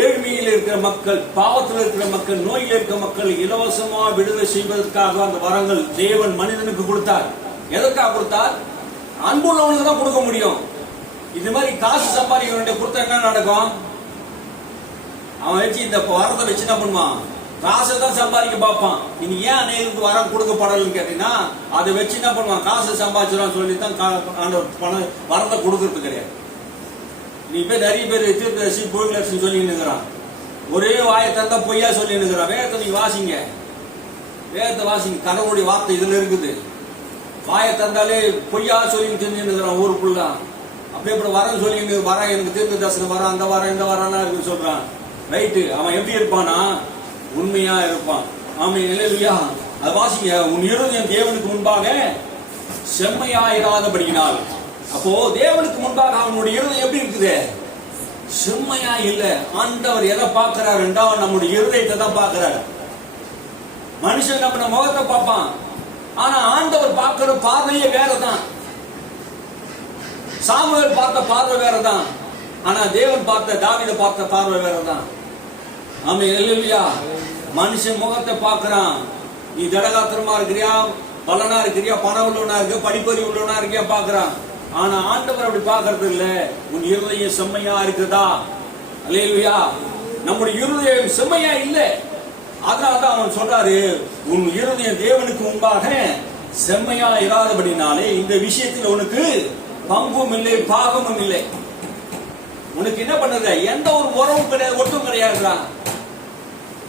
ஏழ்மையில் இருக்கிற மக்கள், பாவத்தில் இருக்கிற மக்கள், நோயில் இருக்கிற மக்கள் இலவசமா விடுதலை செய்வதற்காக அந்த வரங்கள் தேவன் மனிதனுக்கு கொடுத்தார். எதற்காக கொடுத்தார்? அன்புள்ளவனுக்கு தான் கொடுக்க முடியும். இது மாதிரி காசு சம்பாதிக்க கொடுத்தா என்ன நடக்கும்? அவன் வச்சு இந்த வரத்தை வச்சு என்ன பண்ணுவான்? காசை தான் சம்பாதிக்க பார்ப்பான். நீங்க ஏன் அநேகருக்கு வரம் கொடுக்கப்படலன்னு கேட்டீங்கன்னா, அதை வச்சு என்ன பண்ணுவான்? காசு சம்பாதிச்சிடும் சொல்லித்தான் பணம் வரத்தை கொடுக்கறது கிடையாது. நீ பேர் நிறைய பேர் தீர்க்கதரிசி, கோயிலரசி சொல்லின்னு இருக்கிறான். ஒரே வாயை தந்தா பொய்யா சொல்லின்னு இருக்கிறான். வேதத்தை நீங்க வாசிங்க, வேதத்தை வாசிங்க. கடவுளுடைய வார்த்தை இதுல இருக்குது. வாயை தந்தாலே பொய்யா சொல்லின்னு தெரிஞ்சுன்னு இருக்கிறான் ஊருக்குள்ள. அப்படியே இப்படி வரன்னு சொல்லி வர எனக்கு தீர்க்க தரிசனம் வர, அந்த வர இந்த வரலாம் இருக்குன்னு சொல்றான். ரைட்டு, அவன் எப்படி இருப்பானா? உண்மையா இருப்பான். ஆமா, இல்லையா? அது வாசிங்க. உன் இருதயம் தேவனுக்கு முன்பாக செம்மையாயிராதபடியினால். அப்போ தேவனுக்கு முன்பாக அவனுடைய இருதயம் எப்படி இருக்குது? செம்மையா இல்ல. ஆண்டவர் எதை பார்க்கிறார் என்றால் நம்முடைய இருதயத்தை தான் பார்க்கிறார். மனுஷன் நம்ம முகத்தை பார்ப்பான், ஆனா ஆண்டவர் பார்க்கிற பார்வையே வேறதான். சாமுவேல் பார்த்த பார்வை வேறதான், ஆனா தேவன் பார்த்த, தாவீதை பார்த்த பார்வை வேறதான். ஆமா, இல்லையா? மனுஷன் முகத்தை பார்க்கிறான். நீ திடகாத்திரமா இருக்கிறியா, பலனா இருக்கிறியா, பணம் உள்ளவனா இருக்க, படிப்பறிவு உள்ளவனா இருக்கியா பார்க்கிறான். ஆனா ஆண்டவர் அப்படி பார்க்கறது இல்ல. உன் இருதயம் செம்மையா இருக்குதா? அல்லேலூயா. நம்முடைய இருதயம் செம்மையா இல்ல. அதனாலதான் அவன் சொல்றாரு, உன் இருதயம் தேவனுக்கு முன்பாக செம்மையா இராதபடினாலே இந்த விஷயத்தில் உனக்கு பங்கும் இல்லை, பாகமும் இல்லை. உனக்கு என்ன பண்ணுறது? எந்த ஒரு உறவும் கிடையாது, ஒட்டும் கிடையாதுடா.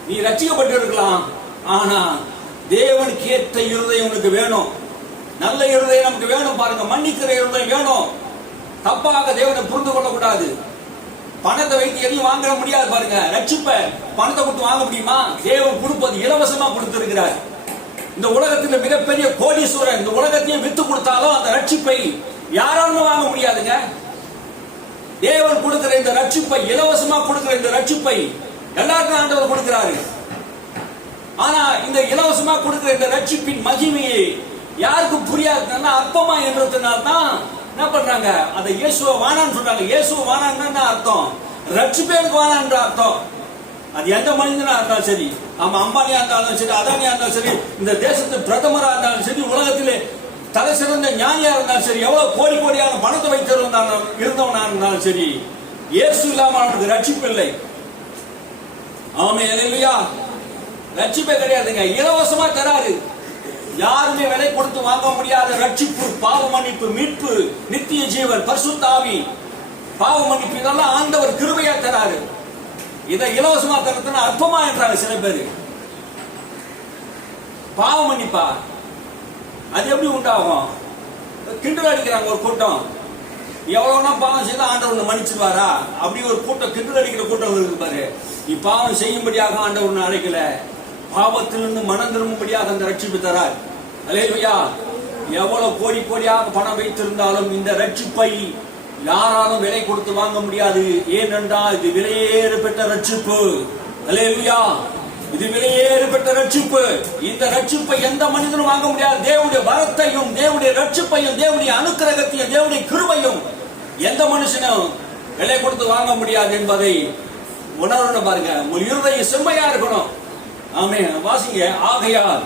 நீ ரட்சிக்கப்பட்டு இருக்கலாம், ஆனா தேவனுக்கு ஏற்ற இருதயம் உனக்கு வேணும். நல்ல இருதயம் நமக்கு வேணும். பாருங்க, மன்னிக்கிற இருதயம் வேணும். தப்பாக தேவனை புரிந்து கொள்ளக்கூடாது. பணத்தை வைத்து எதையும் வாங்க முடியாது. பாருங்க, ரட்சிப்ப பணத்தை கொடுத்து வாங்க முடியுமா? தேவன் கொடுப்பது இலவசமா கொடுத்திருக்கிறார். இந்த உலகத்தில் மிகப்பெரிய கோடீஸ்வரன் இந்த உலகத்தையும் வித்து கொடுத்தாலும் அந்த ரட்சிப்பை யாராலும் வாங்க முடியாதுங்க. தேவன் கொடுக்கிற இந்த ரட்சிப்பை, இலவசமா கொடுக்கிற இந்த ரட்சிப்பை எல்லாருக்கும் ஆண்டவர் கொடுக்கிறாரு. ஆனா இந்த இலவசமா கொடுக்கிற இந்த ரட்சிப்பின் மகிமையை யாருக்கும் புரியாதுன்னா அற்பமா என்றதுனால்தான் என்ன பண்றாங்க? அதை இயேசுவை வானான்னு சொல்றாங்க. இயேசுவை வானான்னு அர்த்தம், ரட்சிப்பேருக்கு வானான்ற அர்த்தம். அது எந்த மனிதனா இருந்தாலும் சரி, ஆமா, அம்பானியா இருந்தாலும் சரி, அதானியா இருந்தாலும் சரி, இந்த தேசத்து பிரதமரா இருந்தாலும் சரி, உலகத்திலே தலை சிறந்த ஞானியா இருந்தாலும் சரி, எவ்வளவு கோடி கோடியான பணத்தை இருந்தவனா இருந்தாலும் சரி, இயேசு இல்லாம அவனுக்கு ரட்சிப்பு இல்லை. ஆமே, இல்லையா? ரட்சிப்பே கிடையாதுங்க. இலவசமா தராரு. யாருமே விலை கொடுத்து வாங்க முடியாத ரட்சிப்பு, பாவ மன்னிப்பு, மீட்பு, நித்திய ஜீவன், பரிசுத்த ஆவி, பாவ மன்னிப்பு, இதெல்லாம் ஆண்டவர் கிருபையா தராரு. இதை இலவசமா தரத்துன்னு அற்பமா என்றாங்க சில பேரு. பாவ மன்னிப்பா அது எப்படி உண்டாகும்? கிண்டல் அடிக்கிறாங்க ஒரு கூட்டம். எவ்வளவுனா பாவம் செய்தா ஆண்டவர் மன்னிச்சிருவாரா? அப்படி ஒரு கூட்டம், கிண்டல் அடிக்கிற கூட்டம் இருக்கு பாரு. நீ பாவம் செய்யும்படியாக ஆண்டவர் அழைக்கல, பாவத்திலிருந்து மனம் திரும்பும்படியாக அந்த ரட்சிப்பு தரார். அல்லேலூயா. எவ்வளவு கோடி கோடியாக பணம் வைத்திருந்தாலும் இந்த ரட்சிப்பை யாராலும் விலை கொடுத்து வாங்க முடியாது. ஏனென்றால் இது விலையேறு பெற்ற ரட்சிப்பு. அல்லேலூயா. இது விலையேறு பெற்ற ரட்சிப்பு. இந்த ரட்சிப்பை எந்த மனிதனும் வாங்க முடியாது. தேவனுடைய வரத்தையும் தேவனுடைய ரட்சிப்பையும் தேவனுடைய அனுக்கிரகத்தையும் தேவனுடைய கிருபையும் எந்த மனுஷனும் விலை கொடுத்து வாங்க முடியாது என்பதை உணரணும். பாருங்க, உங்கள் இருதயம் செம்மையா இருக்கணும். ஆமென். வாசிங்க. ஆகையால்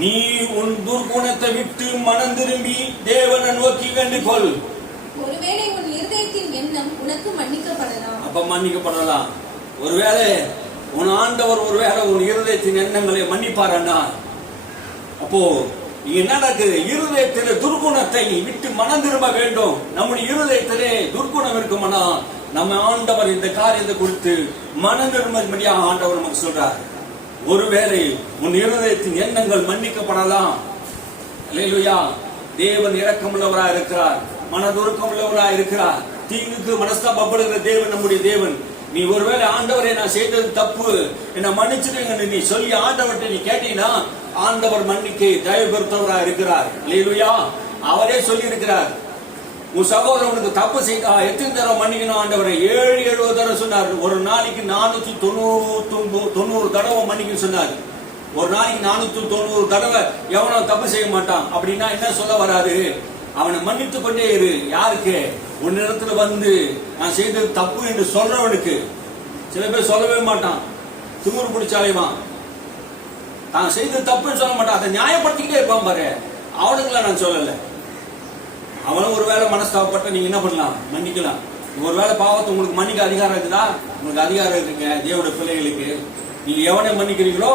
நீ உன் துர்குணத்தை விட்டு மனம் திரும்பி தேவனை நோக்கி வேண்டிக் கொள். ஒருவேளை உன் இருதயத்தின் எண்ணம் உனக்கு மன்னிக்கப்படலாம். அப்ப மன்னிக்கப்படலாம். ஒருவேளை உன் ஆண்டவர் ஒருவேளை உன் இருதயத்தின் எண்ணங்களை மன்னிப்பாரண்ணா, அப்போ நீங்க என்ன நடக்குது? இருதயத்திலே துர்குணத்தை விட்டு மனம் திரும்ப வேண்டும். நம்முடைய இருதயத்திலே துர்குணம் இருக்குமானா நம்ம ஆண்டவர் இந்த காரியத்தை குறித்து மனம் திரும்படியாக ஆண்டவர் நமக்கு சொல்றார். ஒருவேளை உன் இருதயத்தின் எண்ணங்கள் மன்னிக்கப்படலாம். அல்லேலூயா. தேவன் இரக்கமுள்ளவராய் இருக்கிறார், மனதுருக்கமுள்ளவராய் இருக்கிறார். தீங்குக்கு மனஸ்தாபப்படுகிற தேவன் நம்முடைய தேவன். நீ ஒருவேளை ஆண்டவரை நான் செய்தது தப்பு, என்ன மன்னிச்சிடுங்க நீ சொல்லி ஆண்டவர்கிட்ட நீ கேட்டீங்கன்னா ஆண்டவர் மன்னிக்க தயவு பெறுத்தவராய் இருக்கிறார். அல்லேலூயா. அவரே சொல்லி இருக்கிறார், உன் சகோதரனுக்கு தப்பு செய்தா எத்தனை தடவை மன்னிக்கணும் ஆண்டவரை? 770 தடவை சொன்னார். ஒரு நாளைக்கு 490 தடவை மன்னிக்க சொன்னார். ஒரு நாளைக்கு 490 தடவை எவனோ தப்பு செய்ய மாட்டான். அப்படின்னா என்ன சொல்ல வராது? அவனை மன்னித்து கொண்டே இரு. யாருக்கு? உன்னிடத்துல வந்து நான் செய்தது தப்பு என்று சொல்றவனுக்கு. சில பேர் சொல்லவே மாட்டான், திமிரு பிடிச்சாலேவான், தான் செய்தது தப்புன்னு சொல்ல மாட்டான், அதை நியாயப்படுத்திக்கிட்டே இருப்பான். பாரு, அவனுக்குலாம் நான் சொல்லலை. அவனும் ஒரு வேளை மனஸ்தாபப்பட்ட நீங்க என்ன பண்ணலாம்? மன்னிக்கலாம். ஒரு வேளை பாவத்தை உங்களுக்கு மன்னிக்க அதிகாரம் இருக்குதா? உங்களுக்கு அதிகாரம் இருக்குங்க. தேவனுடைய பிள்ளைகளுக்கு நீங்க எவனை மன்னிக்கிறீங்களோ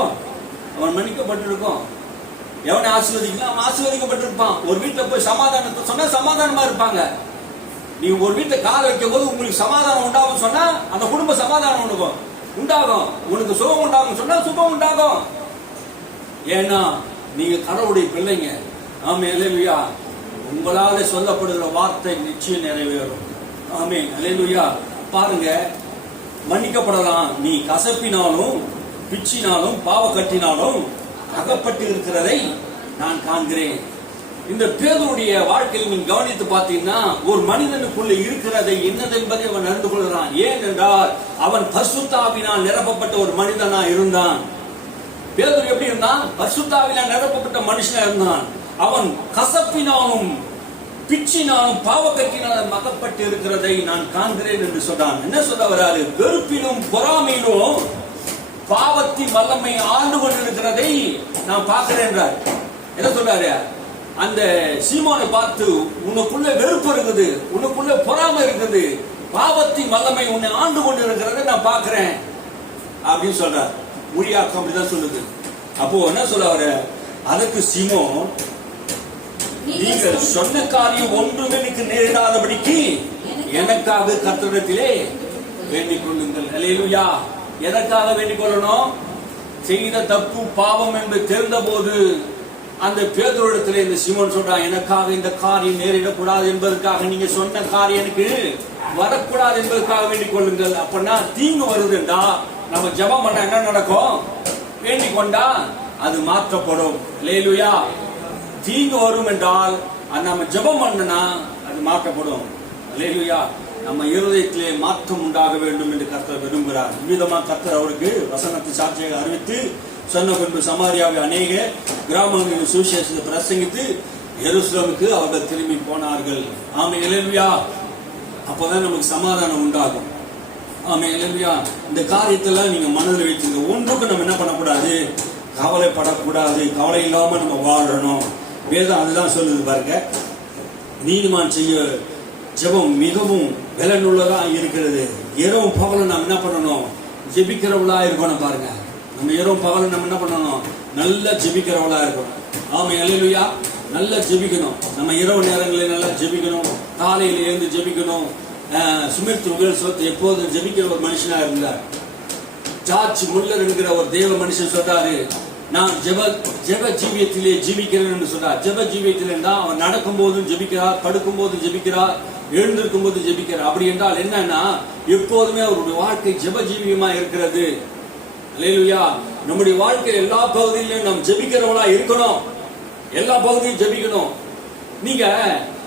அவன் மன்னிக்கப்பட்டிருக்கும். எவனை ஆசீர்வதிக்கலாம் அவன் ஆசீர்வதிக்கப்பட்டிருப்பான். ஒரு வீட்டுல போய் சமாதானத்தை சொன்னா சமாதானமா இருப்பாங்க. நீங்க ஒரு வீட்டை கால வைக்கும் போது உங்களுக்கு சமாதானம் உண்டாகும் சொன்னா அந்த குடும்ப சமாதானம் உண்டாகும். உனக்கு சுகம் உண்டாகும் சொன்னா சுகம் உண்டாகும். ஏன்னா நீங்க கடவுளுடைய பிள்ளைங்க. ஆமென். அல்லேலூயா. உங்களால சொல்லப்படுகிற வார்த்தை நிச்சயம் நிறைவேறும். ஆமென். அல்லேலூயா. பாருங்க, மன்னிக்கப்படலாம். நீ கசப்பினாலும் பிச்சினாலும் பாவ கட்டினாலும் அகப்பட்டு இருக்கிறதை நான் காண்கிறேன். இந்த பேதுருடைய வாழ்க்கையில் நீங்க கவனித்து பார்த்தீங்கன்னா ஒரு மனிதனுக்குள்ள இருக்கிறதை என்னது என்பதை அவன் அறிந்து கொள்கிறான். ஏனென்றால் அவன் பரிசுத்த ஆவியினால் நிரப்பப்பட்ட ஒரு மனிதனா இருந்தான். பேதுரு எப்படி இருந்தான்? பரிசுத்த ஆவியினால் நிரப்பப்பட்ட மனுஷனா இருந்தான். அவன் கசப்பினாலும் பிச்சினாலும் பாவக்கட்டினாலும் அகப்பட்டு இருக்கிறதை நான் காண்கிறேன் என்று சொன்னான். என்ன சொல்ல வராரு? வெறுப்பிலும் பொறாமையிலும் பாவத்தின் வல்லமை ஆண்டு கொண்டிருக்கிறதை நான் பார்க்கிறேன். என்ன சொல்றாரு? அந்த சீமோனை பார்த்து, உனக்குள்ள வெறுப்பு இருக்குது, உனக்குள்ள பொறாமை இருக்குது, பாவத்தின் வல்லமை உன்னை ஆண்டு கொண்டு இருக்கிறதை நான் பார்க்கிறேன் அப்படின்னு சொல்றார். மொழியாக்கம் அப்படிதான் சொல்லுது. அப்போ என்ன சொல்ல வர? அதற்கு சீமோன், நீங்கள் சொன்ன காரியம் ஒன்றும் எனக்கு நேரிடாதபடிக்கு எனக்காக கர்த்தரிடத்திலே வேண்டிக் கொள்ளுங்கள். அல்லேலூயா. எதற்காக வேண்டிக் கொள்ளணும்? செய்த தப்பு பாவம் என்று தெரிந்த போது அந்த பேதுருவிடத்திலே இந்த சீமோன் சொல்றான், எனக்காக இந்த காரியம் நேரிடக்கூடாது என்பதற்காக, நீங்க சொன்ன காரியம் எனக்கு வரக்கூடாது என்பதற்காக வேண்டிக் கொள்ளுங்கள். அப்படின்னா தீங்கு வருதுண்டா நம்ம ஜெபம் பண்ண என்ன நடக்கும்? வேண்டிக் கொண்டா அது மாற்றப்படும். அல்லேலூயா. தீங்கு வரும் என்றால் நம்ம ஜெபம் பண்ணனா அது மாற்றப்படும். அல்லேலூயா. நம்ம இருதயத்திலே மாற்றம் உண்டாக வேண்டும் என்று கர்த்தர் விரும்புகிறார். விதமா கர்த்தர் அவருக்கு வசனத்தை சாட்சியாக அறிவித்து சொன்ன பின்பு சமாரியாவை அநேக கிராமங்களில் சுவிசேஷத்தை பிரசங்கித்து எருசலேமுக்கு அவர்கள் திரும்பி போனார்கள். ஆமென். அல்லேலூயா. அப்பதான் நமக்கு சமாதானம் உண்டாகும். ஆமென். அல்லேலூயா. இந்த காரியத்தெல்லாம் நீங்க மனதில் வைத்துங்க. ஒன்றுக்கு நம்ம என்ன பண்ணக்கூடாது? கவலைப்படக்கூடாது. கவலை இல்லாம நம்ம வாழணும். வேதம் அதுதான் சொல்லுது பாருங்க. நீதிமான் செய்ய ஜெபம் மிகவும் பலனுள்ளதா இருக்கிறது. இரவும் பகலும் நாம் என்ன பண்ணணும்? ஜெபிக்கிறவளா இருக்கணும். பாருங்க, நம்ம இரவும் பகலும் நம்ம என்ன பண்ணணும்? நல்லா ஜெபிக்கிறவளா இருக்கணும். ஆமென். அல்லேலூயா. நல்லா ஜெபிக்கணும். நம்ம இரவு நேரங்களில் நல்லா ஜெபிக்கணும். காலையில எழுந்து ஜெபிக்கணும். சுமித் உபயோக எப்போதும் ஜெபிக்கிற ஒரு மனுஷனா இருந்தார். ஜார்ஜ் முல்லர் என்கிற ஒரு தேவ மனுஷன் சொல்றாரு, நான் ஜெப ஜீவியத்திலே ஜீவிக்கிறேன் என்று சொல்றார். ஜெப ஜீவியத்தில் என்றால் அவன் நடக்கும் போதும் ஜெபிக்கிறார், படுக்கும் போதும் ஜெபிக்கிறார், எழுந்திருக்கும் போது ஜெபிக்கிறார். அப்படி என்றால் என்னன்னா எப்போதுமே அவருடைய வாழ்க்கை ஜெப ஜீவியமா இருக்கிறது. அல்லேலூயா. நம்முடைய வாழ்க்கை எல்லா பகுதியிலும் நாம் ஜெபிக்கிறவளா இருக்கணும். எல்லா பகுதியும் ஜெபிக்கணும். நீங்க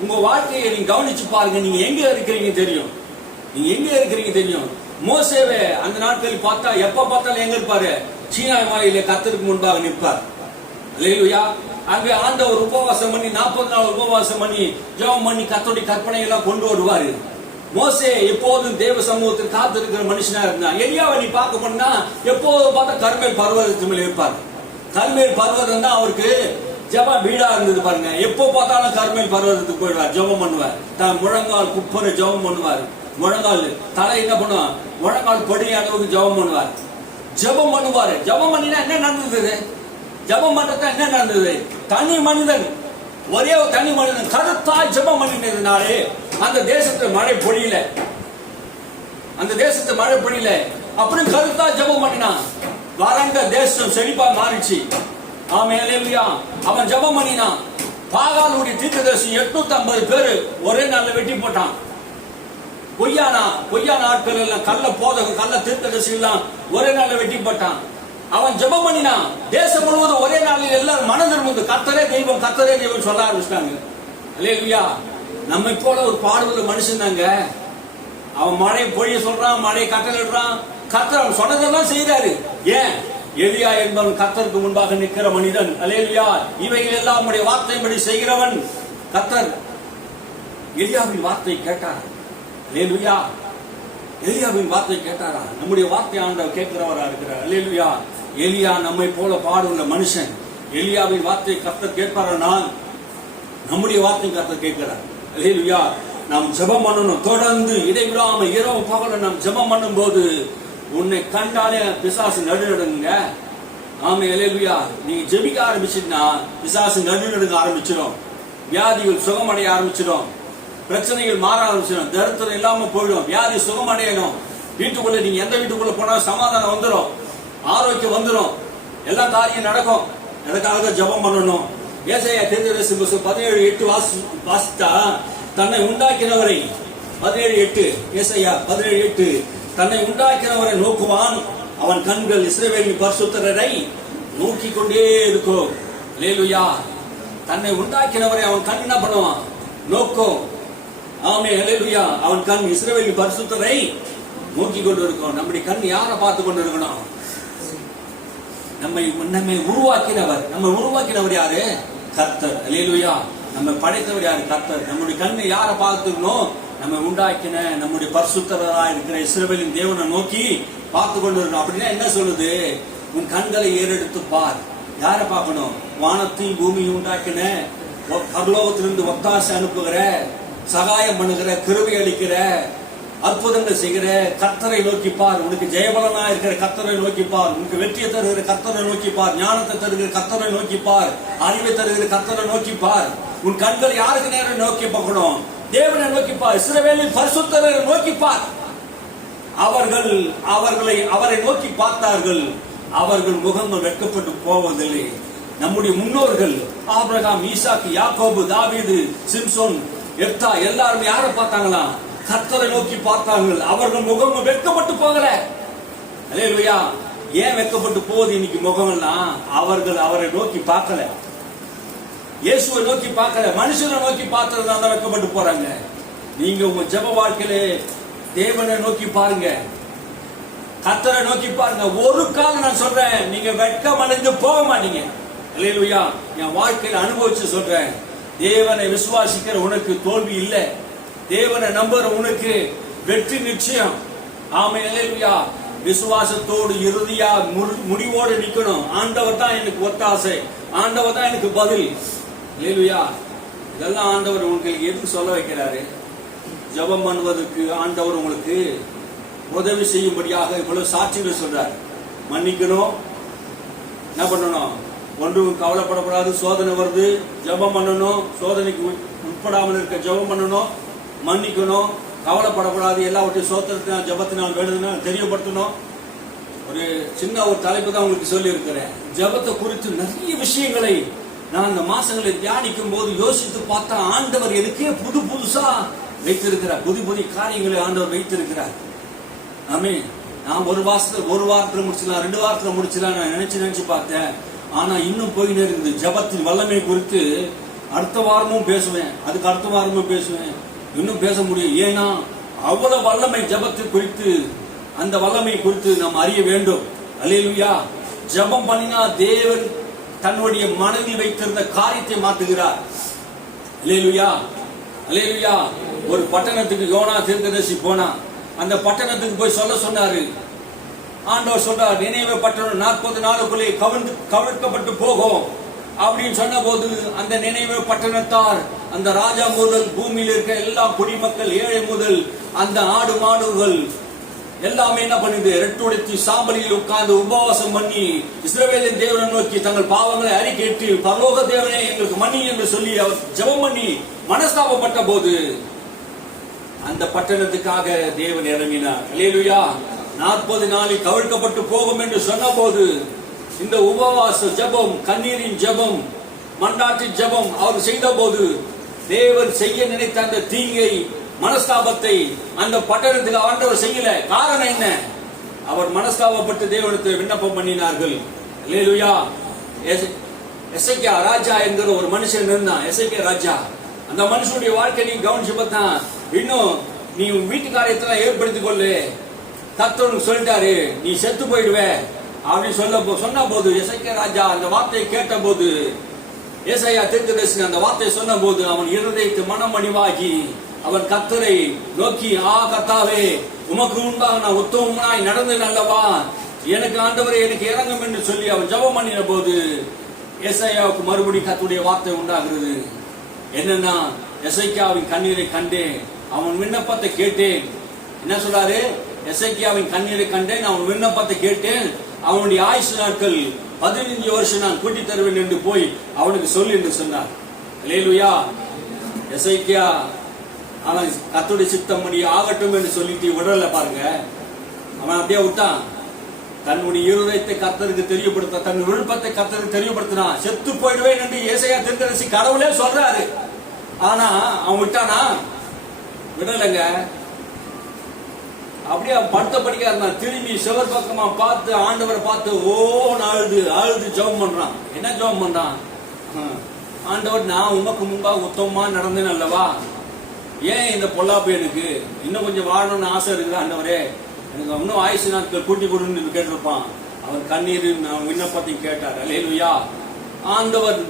உங்க வாழ்க்கையை நீங்க கவனிச்சு பாருங்க. நீங்க எங்க இருக்கிறீங்க தெரியும். நீங்க எங்க இருக்கிறீங்க தெரியும். மோசேவே அந்த நாட்களில் பார்த்தா எப்ப பார்த்தாலும் எங்க இருப்பாரு? சீனாய் மலையில கர்த்தருக்கு முன்பாக நிற்பார். அல்லேலூயா. அங்கே ஆண்டவர் உபவாசம் பண்ணி 40 நாள் உபவாசம் பண்ணி ஜெபம் பண்ணி கர்த்தருடைய கற்பனை எல்லாம் கொண்டு வருவாரு. மோசே எப்போதும் தேவ சமூகத்தில் காத்திருக்கிற மனுஷனா இருந்தான். எலியாவை நீ பார்க்க போனா எப்போதும் பார்த்தா கர்மேல் பர்வதத்து மேல இருப்பார். கர்மேல் பர்வதம் தான் அவருக்கு ஜெபம் வீடா இருந்தது பாருங்க. எப்போ பார்த்தாலும் கர்மேல் பர்வதத்துக்கு போயிடுவார், ஜெபம் பண்ணுவார். தான் முழங்கால் குப்புற ஜெபம் பண்ணுவார். முழங்கால் தலை என்ன பண்ணுவார்? முழங்கால் படி அளவுக்கு ஜெபம் பண்ணுவார். ஜெபம் பண்ணுவாரு. ஜெபம் பண்ணினா என்ன நடந்தது? ஜெபம் பண்றதா என்ன நடந்தது? தனி மனிதன், ஒரே ஒரு தனி மனிதன் கருத்தாய் ஜெபம் பண்ணினதுனாலே அந்த தேசத்துல மழை பொழியல. அந்த தேசத்துல மழை பொழியல. அப்புறம் கருத்தா ஜெபம் பண்ணினான். வறண்ட தேசம் செழிப்பா மாறிச்சு. ஆமென், அல்லேலூயா. அவன் ஜெபம் பண்ணினான். பாகாலுடைய தீர்க்கதரிசி 850 பேரு ஒரே நாள்ல வெட்டி போட்டான். பொய்யான ஆட்கள் எல்லாம், கள்ள போதகம், கள்ள தீர்க்கதரிசி எல்லாம் ஒரே நாள்ல வெட்டி போட்டான். அவன் ஜெபம் பண்ணினான். தேசம் முழுவதும் ஒரே நாளில் எல்லாரும் மனம் திரும்புது. கர்த்தரே தெய்வம், கர்த்தரே தெய்வம் சொல்ல ஆரம்பிச்சிட்டாங்க. அல்லேலூயா. நம்மை போல ஒரு பாடுள்ள மனுஷன் தாங்க. அவன் மழை பொழிய சொல்றான், மழை கட்டளிடுறான். கர்த்தர் அவன் சொன்னதெல்லாம் செய்யறாரு. ஏன்? எலியா என்பவன் கர்த்தருக்கு முன்பாக நிற்கிற மனிதன். அல்லேலூயா. இவைகள் எல்லாம் நம்முடைய வார்த்தையின்படி செய்கிறவன் கர்த்தர். எலியாவின் வார்த்தை கேட்டார். அல்லேலூயா. எலியாவின் வார்த்தை கேட்டாரா? நம்முடைய வார்த்தை ஆண்டவர் கேட்கிறவரா இருக்கிறார். அல்லேலூயா. எலியா நம்மை போல பாடுள்ள மனுஷன். எலியாவின் வார்த்தை கர்த்தர் கேட்பாரானால் நம்முடைய வார்த்தை கர்த்தர் கேட்கிறார். அல்லேலூயா. நாம் ஜெபம் பண்ணணும். தொடர்ந்து இடைவிடாம இரவு பகல நாம் ஜெபம் பண்ணும் போது உன்னை கண்டாலே பிசாசு நடுநடுங்க. ஆமே, அல்லேலூயா. நீங்க ஜெபிக்க ஆரம்பிச்சிட்டா பிசாசு நடுநடுங்க ஆரம்பிச்சிடும். வியாதிகள் சுகமடைய ஆரம்பிச்சிடும். பிரச்சனைகள் மாற ஆரம்பிச்சிடும். தரித்திரம் இல்லாம போயிடும். வியாதி சுகமடையணும். வீட்டுக்குள்ள நீங்க எந்த வீட்டுக்குள்ள போனா சமாதானம் வந்துடும், ஆரோக்கியம் வந்துடும், எல்லா காரியம் நடக்கும். எதுக்காக ஜெபம் பண்ணணும். ஏசாயா தீர்க்கதரிசி 17:8 வாசித்தா, தன்னை உண்டாக்கினவரை 17:8 ஏசாயா 17:8 தன்னை உண்டாக்கினவரை நோக்குவான். அவன் கண்கள் இஸ்ரவேலின் பரிசுத்தரை நோக்கி கொண்டே இருக்கும். அல்லேலூயா. தன்னை உண்டாக்கினவரை அவன் கண் என்ன பண்ணுவான்? நோக்கும். ஆமென், அல்லேலூயா. அவன் கண் இஸ்ரவேலின் பரிசுத்தரை நோக்கி கொண்டு இருக்கும். நம்முடைய கண் யாரை பார்த்து கொண்டு இருக்கணும்? நம்மை உருவாக்கினவர். நம்ம உருவாக்கினவர் யாரு? கர்த்தர். அல்லேலூயா. நம்ம படைத்தவர் யாரு? கர்த்தர். நம்முடைய கண்ணை யாரை பார்த்துக்கணும்? நம்ம உண்டாக்கின நம்முடைய பரிசுத்தரா இருக்கிற இஸ்ரவேலின் தேவனை நோக்கி பார்த்து கொண்டு இருக்கணும். அப்படின்னா என்ன சொல்லுது? உன் கண்களை ஏறெடுத்து பார். யாரை பார்க்கணும்? வானத்தையும் பூமியும் உண்டாக்கின, பரலோகத்திலிருந்து ஒத்தாசை அனுப்புகிற, சகாயம் பண்ணுகிற, கிருபை அளிக்கிற, அற்புதங்கள் செய்கிற கர்த்தரை நோக்கி பார். உனக்கு ஜெயபலனா இருக்கிற கர்த்தரை நோக்கி பார். உனக்கு வெற்றியை தருகிற கர்த்தரை நோக்கி பார். ஞானத்தை தருகிற கர்த்தரை நோக்கி பார். அறிவை தருகிற கர்த்தரை நோக்கி பார். உன் கண்கள் யாருக்கு நேரம் நோக்கி பார்க்கணும்? தேவனை நோக்கி பார். இஸ்ரவேலின் பரிசுத்தரை நோக்கி பார். அவரை நோக்கி பார்த்தார்கள். அவர்கள் முகங்கள் வெட்கப்பட்டு போவதில்லை. நம்முடைய முன்னோர்கள் ஆபிரகாம், ஈசாக்கு, யாக்கோபு, தாவீது, சிம்சோன், எப்தா எல்லாரும் யாரை பார்த்தாங்களா? கர்த்தரை நோக்கி பார்த்தார்கள். அவர்கள் முகம் வெட்கப்பட்டு போகல. அல்லேலூயா. ஏன் வெட்கப்பட்டு போகுது இன்னைக்கு முகம் எல்லாம்? அவர்கள் அவரை நோக்கி பார்க்கல. இயேசுவை நோக்கி பார்க்கல. மனுஷனை நோக்கி பார்த்ததுனால வெட்கப்பட்டு போறாங்க. நீங்க உங்க ஜெப வாழ்க்கையில தேவனை நோக்கி பாருங்க, கர்த்தரை நோக்கி பாருங்க. ஒரு காலம் நான் சொல்றேன், நீங்க வெட்கம் அடைந்து போக மாட்டீங்க. அல்லேலூயா. என் வாழ்க்கையில அனுபவிச்சு சொல்றேன். தேவனை விசுவாசிக்கிற உனக்கு தோல்வி இல்லை. தேவனை நம்புற உனக்கு வெற்றி நிச்சயம். ஆமென், அல்லேலூயா. விசுவாசத்தோடு இறுதியா முடிவோடு நிக்கணும். ஆண்டவர் தான் எனக்கு ஒத்தாசை, ஆண்டவர் தான் எனக்கு பதில். அல்லேலூயா. இதெல்லாம் ஆண்டவர் உங்களுக்கு எதுக்கு சொல்ல வைக்கிறாரு? ஜெபம் பண்ணுவதற்கு ஆண்டவர் உங்களுக்கு உதவி செய்யும்படியாக இவ்வளவு சாட்சிகள் சொல்றார். மன்னிக்கணும், என்ன பண்ணணும்? ஒன்றும் கவலைப்படக்கூடாது. சோதனை வருது, ஜெபம் பண்ணணும். சோதனைக்கு உட்படாமல் இருக்க ஜெபம் பண்ணணும். மன்னிக்கணும், கவலைப்படக்கூடாது. எல்லாவற்றையும் சோத்திரத்தினால் ஜெபத்தினால் வேண்டுதல் தெரியப்படுத்தணும். ஒரு சின்ன ஒரு தலைப்பு தான் உங்களுக்கு சொல்லி இருக்கிறேன். ஜெபத்தை குறித்து நிறைய விஷயங்களை நான் இந்த மாசங்களை தியானிக்கும் போது யோசித்து பார்த்தா, ஆண்டவர் எனக்கே புதுசா வைத்திருக்கிறார். புதிய காரியங்களை ஆண்டவர் வைத்திருக்கிறார். ஆமென். நான் ஒரு வாரத்துல முடிச்சலாம், 2 வாரத்துல முடிச்சலாம் நான் நினைச்சு பார்த்தேன். ஆனா இன்னும் போயின்னு இருந்து ஜெபத்தின் வல்லமை குறித்து அடுத்த வாரமும் பேசுவேன், அதுக்கு அடுத்த வாரமும் பேசுவேன், இன்னும் பேச முடியும். ஏன்னா அவ்வளவு வல்லமை ஜெபத்தை குறித்து, அந்த வல்லமை குறித்து நாம் அறிய வேண்டும். அல்லேலூயா. ஜெபம் பண்ணினா தேவன் தன்னுடைய மனதில் வைத்திருந்த காரியத்தை மாற்றுகிறார். அல்லேலூயா, அல்லேலூயா. ஒரு பட்டணத்துக்கு யோனா தீர்க்கதரிசி போனா, அந்த பட்டணத்துக்கு போய் சொல்ல சொன்னாரு. ஆண்டவர் சொல்றார், நினைவே பட்டணம் 40 நாளுக்குள்ளே கவிழ்க்கப்பட்டு போகும் அப்படின்னு சொன்ன போது, அந்த நினைவே பட்டணத்தார், அந்த ராஜா முதல் பூமியில் இருக்க எல்லா குடிமக்கள், ஏழை முதல் அந்த ஆடு மாடுகள் எல்லாமே என்ன பண்ணுது, ரெட்டுடைத்து சாம்பலில் உட்கார்ந்து உபவாசம் பண்ணி இஸ்ரவேலின் தேவனை நோக்கி தங்கள் பாவங்களை அறிக்கையிட்டு, பரலோக தேவனே எங்களுக்கு மன்னி என்று சொல்லி அவர் ஜெபம் பண்ணி மனஸ்தாபப்பட்ட போது அந்த பட்டணத்துக்காக தேவன் இறங்கினார். அல்லேலூயா. 40 நாளில் கவிழ்க்கப்பட்டு போகும் என்று சொன்ன போது, இந்த உபவாச ஜெபம், கண்ணீரின் ஜெபம், மன்றாட்டின் ஜெபம் அவர் செய்த போது, தேவன் செய்ய நினைத்த அந்த தீங்கை, மனஸ்தாபத்தை அந்த பட்டணத்துக்கு ஆண்டவர் செய்யல. காரணம் என்ன? அவர் மனஸ்தாபப்பட்டு தேவனுக்கு விண்ணப்பம் பண்ணினார்கள். அல்லேலூயா. எசேக்கியா ராஜா என்கிற ஒரு மனுஷன் இருந்தான். எசேக்கியா ராஜா, அந்த மனுஷனுடைய வாழ்க்கை நீ கவனிச்சு பார்த்தா, இன்னும் நீ வீட்டு காரியத்தை ஏற்படுத்திக் கொள்ளு, கர்த்தர் சொல்லிட்டாரு, நீ செத்து போயிடுவே அப்படின்னு சொன்ன போது, எசேக்கியா ராஜா அந்த வார்த்தையை கேட்ட போது, ஏசாயா தீர்க்கதரிசி அந்த வார்த்தையை சொன்ன போது, அவன் இருதயத்து மனம் அடிவாகி அவன் கர்த்தரை நோக்கி, கர்த்தாவே, உமக்கு முன்பாக நான் உத்தமனாய் நடந்தேன் அல்லவா, எனக்கு ஆண்டவரே எனக்கு இறங்கும் என்று சொல்லி அவன் ஜெபம் பண்ணின போது, ஏசாயாவுக்கு மறுபடி கர்த்தருடைய வார்த்தை உண்டாகிறது. என்னன்னா, எசேக்கியாவின் கண்ணீரை கண்டேன், அவன் விண்ணப்பத்தை கேட்டேன். என்ன சொல்றாரு? எசேக்கியாவின் கண்ணீரை கண்டேன், அவன் விண்ணப்பத்தை கேட்டேன், அவனுடைய ஆயுசு நாட்கள் 15 வருஷம் நான் கூட்டி தருவேன் என்று போய் அவனுக்கு சொல்லி என்று சொன்னார். அல்லேலூயா. எசேக்கியா அவன் கர்த்தருடைய சித்தம் படி ஆகட்டும் என்று சொல்லிட்டு விடல பாருங்க. அவன் அப்படியே விட்டான். தன்னுடைய இருதயத்தை கர்த்தருக்கு தெரியப்படுத்த, தன் விருப்பத்தை கர்த்தருக்கு தெரியப்படுத்தினான். செத்து போயிடுவேன் என்று ஏசாயா தீர்க்கதரிசி கடவுளே சொல்றாரு. ஆனா அவன் விட்டானா? விடலைங்க. அப்படியே படுத்த படிக்க இருந்தான். திரும்பி சிவர் பக்கமா பார்த்து ஆண்டவரை பார்த்து அழுது ஜெபம் பண்றான். என்ன ஜெபம் பண்றான்? ஆண்டவர், நான் உமக்கு முன்பாக உத்தமமா நடந்தேன் அல்லவா, ஏன் இந்த பொல்லாப்பு, எனக்கு இன்னும் கொஞ்சம் வாழணும்னு ஆசை இருக்குது ஆண்டவரே, எனக்கு இன்னும் ஆயுசு நாட்கள் கூட்டி கொடுன்னு கேட்டிருப்பான். அவன் கண்ணீரின் விண்ணப்பத்தையும் கேட்டார். அல்லேலூயா. ஆண்டவர்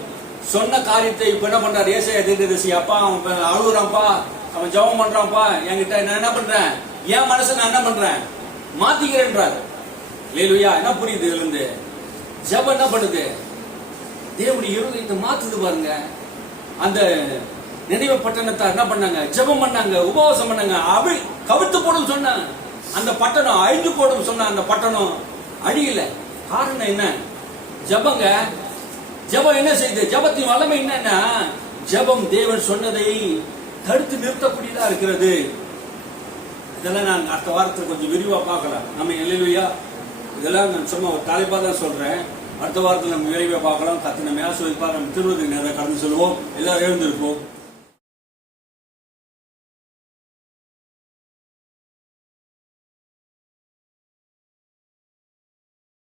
சொன்ன காரியத்தை இப்ப என்ன பண்றாரு? ஏசாயா தீர்க்கதரிசி, அப்பா அவன் அழுகுறான்ப்பா, அவன் ஜெபம் பண்றான்ப்பா, என்கிட்ட நான் என்ன பண்றேன், என் மனசை நான் என்ன பண்றேன், மாத்திக்கிறேன்றாரு. அல்லேலூயா. என்ன புரியுது? இதுல இருந்து ஜெபம் என்ன பண்ணுது? தேவனுடைய இருதயத்தை மாத்துது பாருங்க. அந்த நினைவு பட்டணத்தார் என்ன பண்ணாங்க? ஜெபம் பண்ணாங்க, உபவாசம் பண்ணாங்க. கவிழ்த்து போடும் சொன்ன அந்த பட்டணம் அழிஞ்சு போடும் சொன்ன அந்த பட்டணம் அழியல. காரணம் என்ன? ஜெபங்க. ஜெபம் என்ன செய்யுது? ஜெபத்தின் வல்லமை என்னன்னா, ஜெபம் தேவன் சொன்னதை தடுத்து நிறுத்தக்கூடியதா இருக்கிறது. இதெல்லாம் நான் அடுத்த வாரத்தில் கொஞ்சம் விரிவா பார்க்கலாம். நம்ம அல்லேலூயா. இதெல்லாம் நான் சும்மா ஒரு தலைப்பா தான் சொல்றேன். அடுத்த வாரத்தில் நம்ம விரைவாக பார்க்கலாம். கர்த்தர் நம்ம ஆசீர்வதிப்பார். நம்ம திருவதி நேரம் கடந்து சொல்லுவோம். எல்லாரும் எழுந்திருப்போம்.